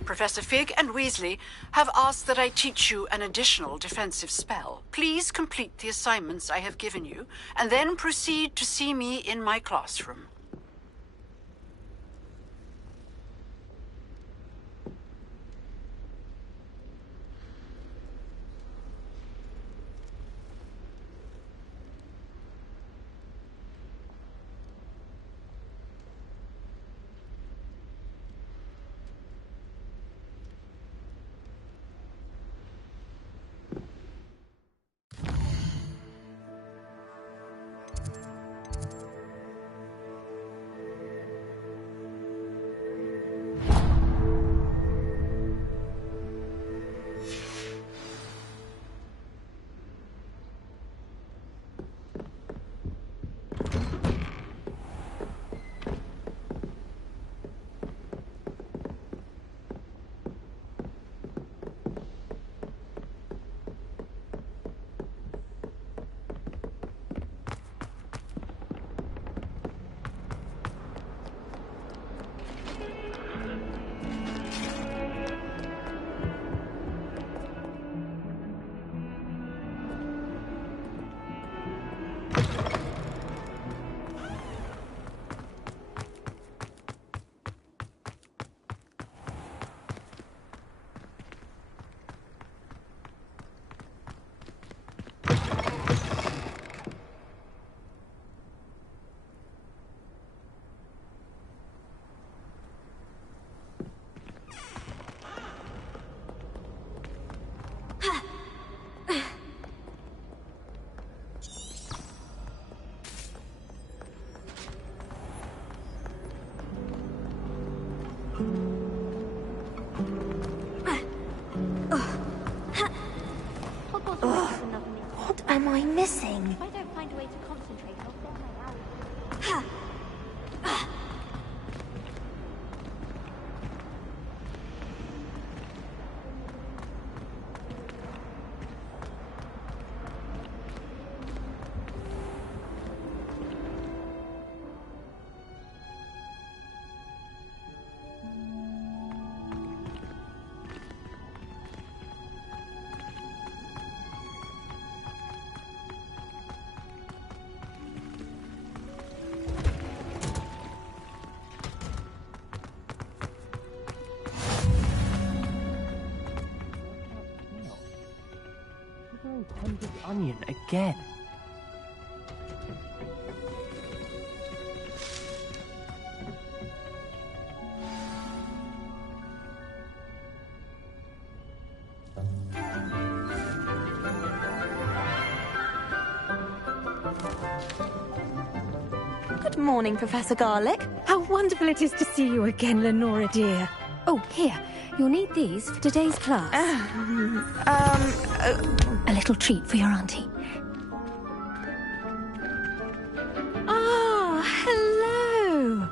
Professor Fig and Weasley have asked that I teach you an additional defensive spell. Please complete the assignments I have given you, and then proceed to see me in my classroom. am I missing? If I don't find a way to concentrate, I'll fall my out. Hundred onion again. Good morning, Professor Garlic. How wonderful it is to see you again, Lenora dear. Oh, here. You'll need these for today's class. A little treat for your auntie. Ah, hello.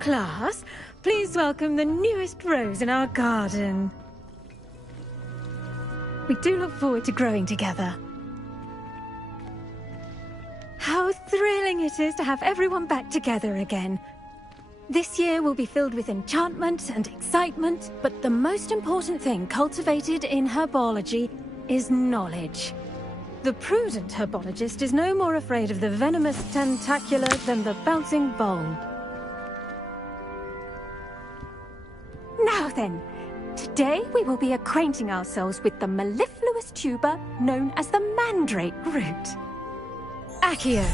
Class, please welcome the newest rose in our garden. We do look forward to growing together. How thrilling it is to have everyone back together again. This year will be filled with enchantment and excitement, but the most important thing cultivated in herbology is knowledge. The prudent herbologist is no more afraid of the venomous tentacular than the bouncing vole. Now then, today we will be acquainting ourselves with the mellifluous tuber known as the mandrake root. Accio.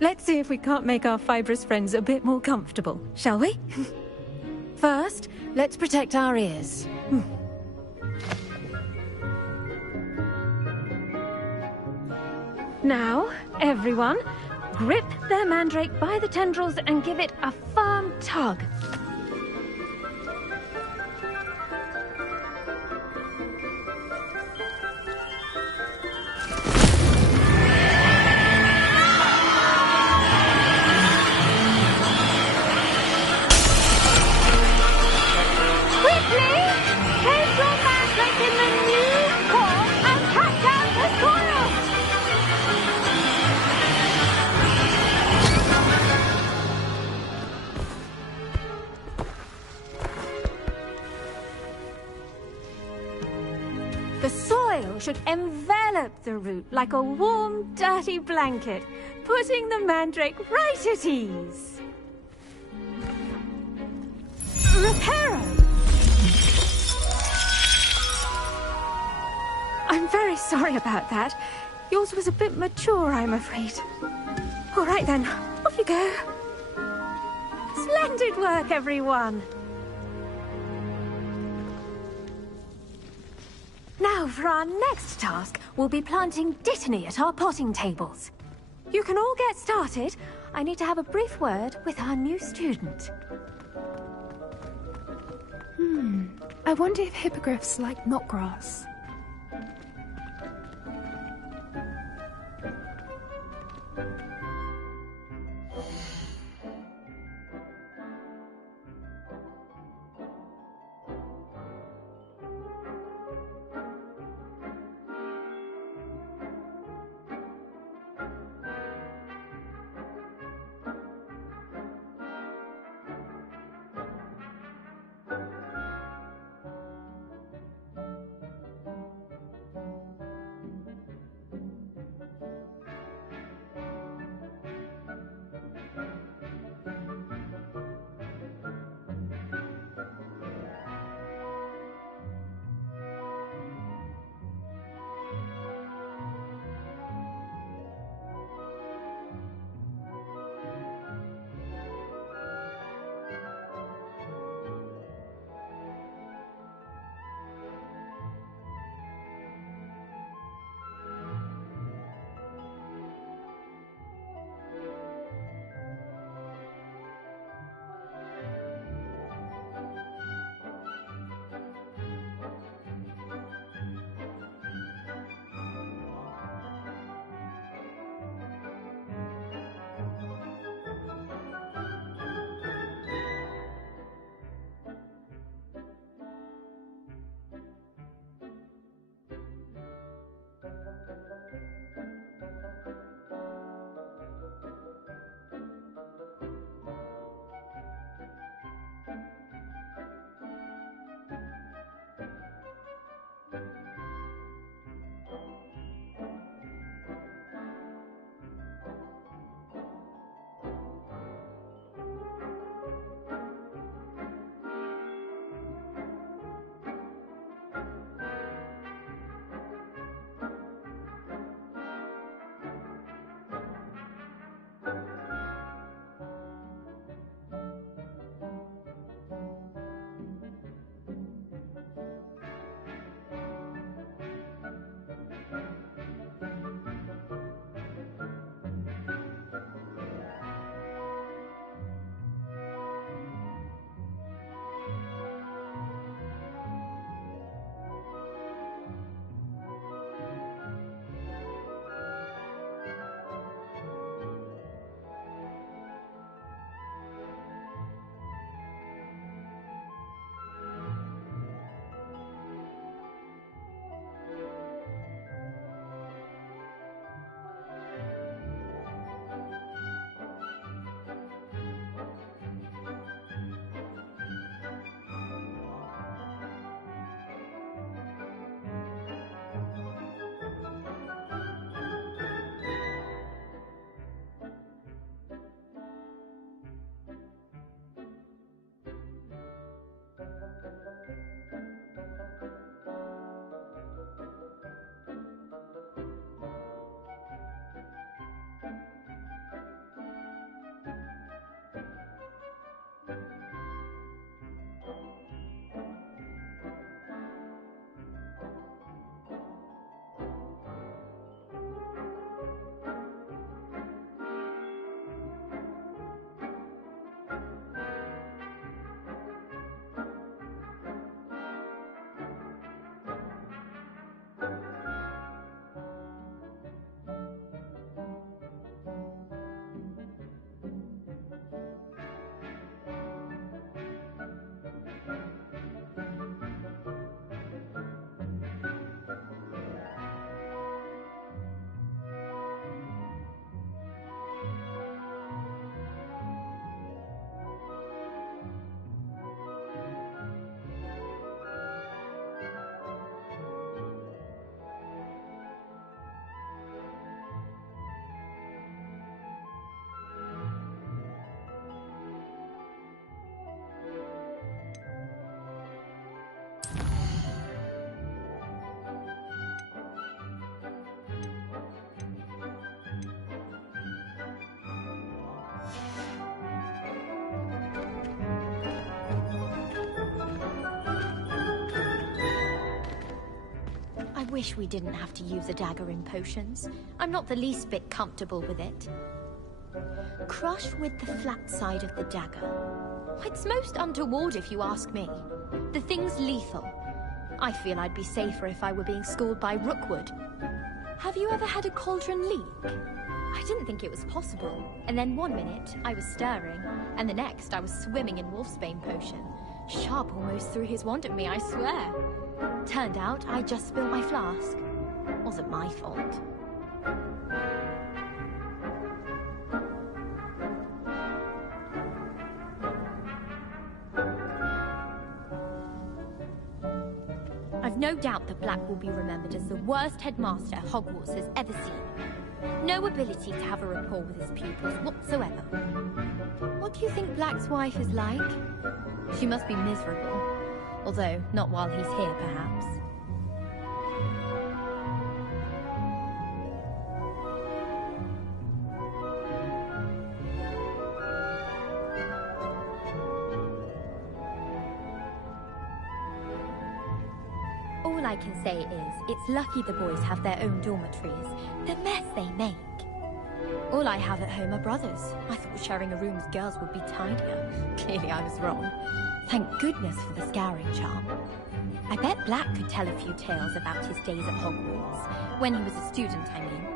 Let's see if we can't make our fibrous friends a bit more comfortable, shall we? First, let's protect our ears. Now, everyone, grip their mandrake by the tendrils and give it a firm tug. The soil should envelop the root like a warm, dirty blanket, putting the mandrake right at ease. Reparo! I'm very sorry about that. Yours was a bit mature, I'm afraid. All right then, off you go. Splendid work, everyone. Now, for our next task, we'll be planting dittany at our potting tables. You can all get started. I need to have a brief word with our new student. I wonder if hippogriffs like knotgrass. wish we didn't have to use a dagger in potions. I'm not the least bit comfortable with it. Crush with the flat side of the dagger. It's most untoward if you ask me. The thing's lethal. I feel I'd be safer if I were being schooled by Rookwood. Have you ever had a cauldron leak? I didn't think it was possible. And then one minute, I was stirring, and the next, I was swimming in wolfsbane potion. Sharp almost threw his wand at me, I swear. Turned out, I just spilled my flask. Wasn't my fault. I've no doubt that Black will be remembered as the worst headmaster Hogwarts has ever seen. No ability to have a rapport with his pupils whatsoever. What do you think Black's wife is like? She must be miserable. Although, not while he's here, perhaps. All I can say is, it's lucky the boys have their own dormitories. The mess they make. All I have at home are brothers. I thought sharing a room with girls would be tidier. Clearly I was wrong. Thank goodness for the scouring charm. I bet Black could tell a few tales about his days at Hogwarts. When he was a student, I mean.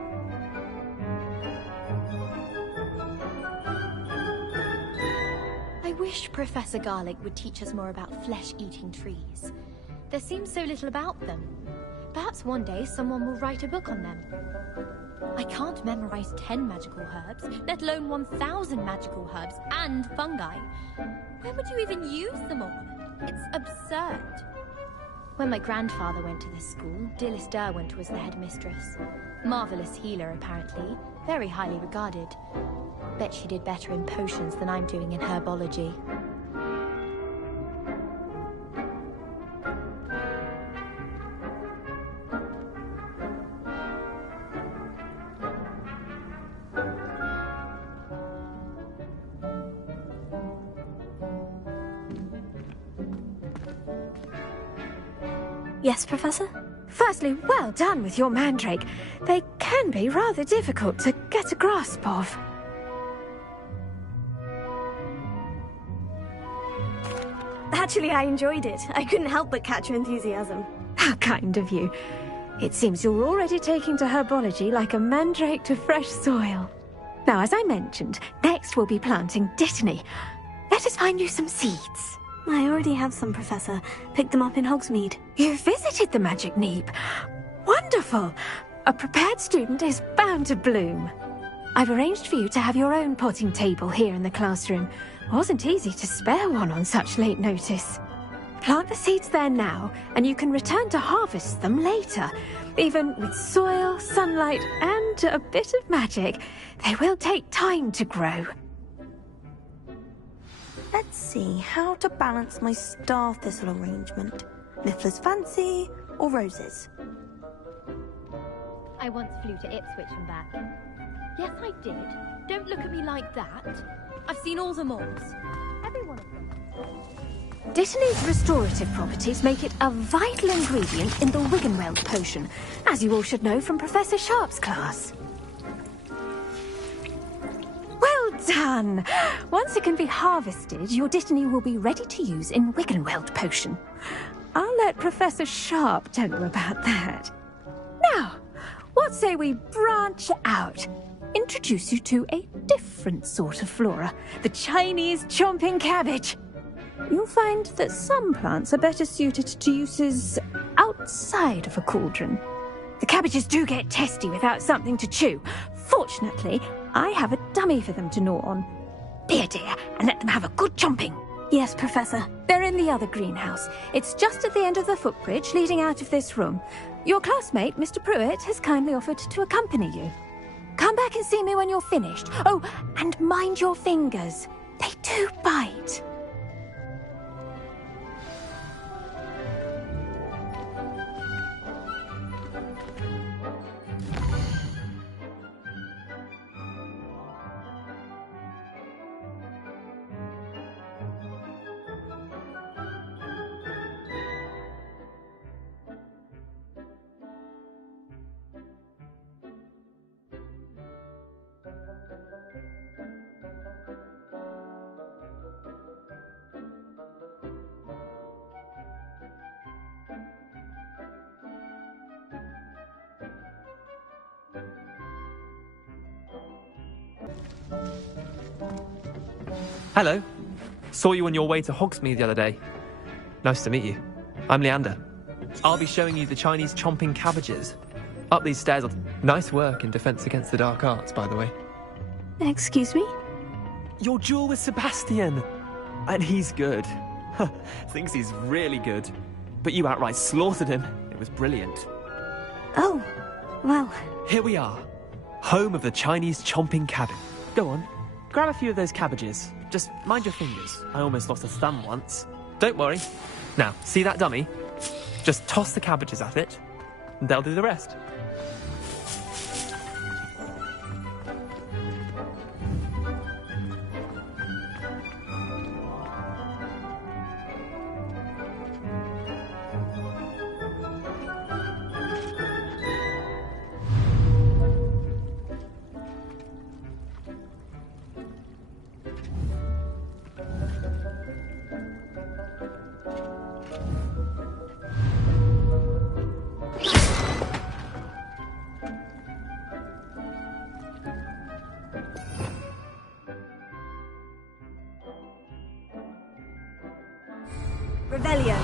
I wish Professor Garlick would teach us more about flesh-eating trees. There seems so little about them. Perhaps one day someone will write a book on them. I can't memorize 10 magical herbs, let alone 1,000 magical herbs and fungi. Where would you even use them all? It's absurd. When my grandfather went to this school, Dilys Derwent was the headmistress. Marvelous healer, apparently. Very highly regarded. Bet she did better in potions than I'm doing in herbology. Yes, Professor? Firstly, well done with your mandrake. They can be rather difficult to get a grasp of. Actually, I enjoyed it. I couldn't help but catch your enthusiasm. How kind of you. It seems you're already taking to herbology like a mandrake to fresh soil. Now, as I mentioned, next we'll be planting Dittany. Let us find you some seeds. I already have some, Professor. Picked them up in Hogsmeade. You visited the Magic Neep. Wonderful! A prepared student is bound to bloom. I've arranged for you to have your own potting table here in the classroom. Wasn't easy to spare one on such late notice. Plant the seeds there now, and you can return to harvest them later. Even with soil, sunlight, and a bit of magic, they will take time to grow. Let's see how to balance my star thistle arrangement. Niffler's fancy or roses? I once flew to Ipswich and back. Yes, I did. Don't look at me like that. I've seen all the malls. Every one of them. Dittany's restorative properties make it a vital ingredient in the Wiggenweld potion, as you all should know from Professor Sharp's class. Well done! Once it can be harvested, your Dittany will be ready to use in Wiggenweld potion. I'll let Professor Sharp tell you about that. Now, what say we branch out? Introduce you to a different sort of flora, the Chinese chomping cabbage. You'll find that some plants are better suited to uses outside of a cauldron. The cabbages do get testy without something to chew. Fortunately, I have a dummy for them to gnaw on. Be a dear and let them have a good chomping. Yes, Professor. They're in the other greenhouse. It's just at the end of the footbridge leading out of this room. Your classmate, Mr. Pruitt, has kindly offered to accompany you. Come back and see me when you're finished. Oh, and mind your fingers. They do bite. Hello. Saw you on your way to Hogsmeade the other day. Nice to meet you. I'm Leander. I'll be showing you the Chinese chomping cabbages. Up these stairs. Nice work in Defense Against the Dark Arts, by the way. Excuse me? Your duel with Sebastian. And he's good. Thinks he's really good. But you outright slaughtered him. It was brilliant. Oh, well. Here we are. Home of the Chinese chomping cabbage. Go on. Grab a few of those cabbages. Just mind your fingers. I almost lost a thumb once. Don't worry. Now, see that dummy? Just toss the cabbages at it, and they'll do the rest. Revelio.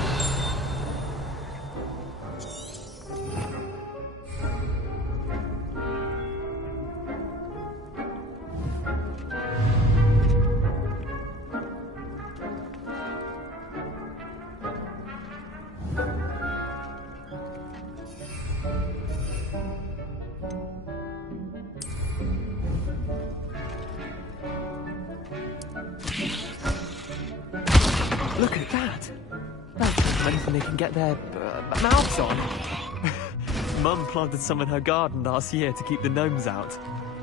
Look at that. That's anything they can get their mouths on. Mum planted some in her garden last year to keep the gnomes out.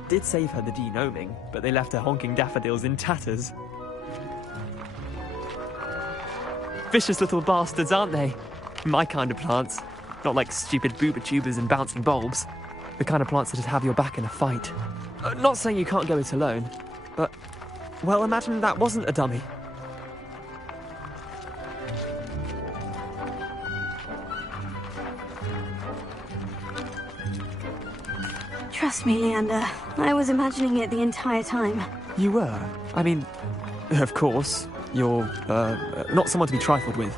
Did save her the de-gnoming, but they left her honking daffodils in tatters. Vicious little bastards, aren't they? My kind of plants. Not like stupid booba tubers and bouncing bulbs. The kind of plants that'd have your back in a fight. Not saying you can't go it alone, but... well, imagine that wasn't a dummy. Trust me, Leander. I was imagining it the entire time. You were? I mean, of course, you're, not someone to be trifled with.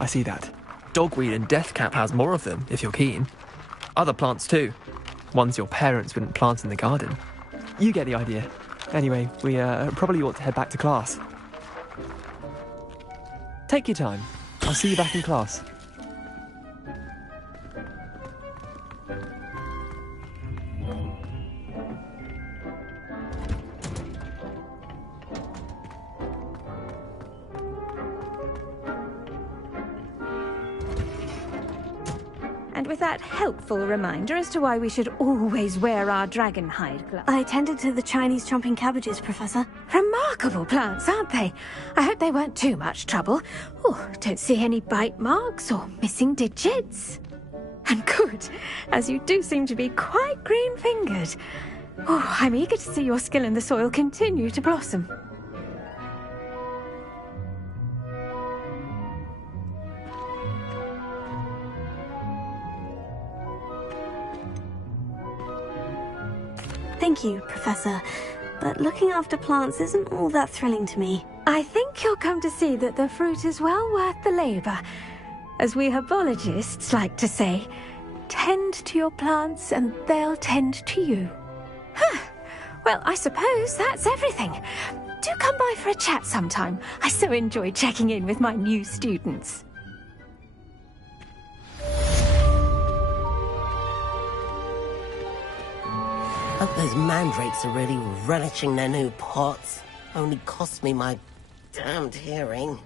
I see that. Dogweed and deathcap has more of them, if you're keen. Other plants too. Ones your parents wouldn't plant in the garden. You get the idea. Anyway, we, probably ought to head back to class. Take your time. I'll see you back in class. And with that helpful reminder as to why we should always wear our dragon hide gloves. I tended to the Chinese chomping cabbages, Professor. Remarkable plants, aren't they? I hope they weren't too much trouble. Oh, don't see any bite marks or missing digits. And good, as you do seem to be quite green-fingered. Oh, I'm eager to see your skill in the soil continue to blossom. Thank you, Professor. But looking after plants isn't all that thrilling to me. I think you'll come to see that the fruit is well worth the labour. As we herbologists like to say, tend to your plants and they'll tend to you. Huh. Well, I suppose that's everything. Do come by for a chat sometime. I so enjoy checking in with my new students. Hope those mandrakes are really relishing their new pots. Only cost me my damned hearing.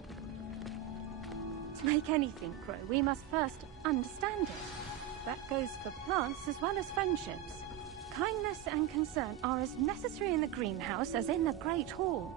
To make anything grow, we must first understand it. That goes for plants as well as friendships. Kindness and concern are as necessary in the greenhouse as in the Great Hall.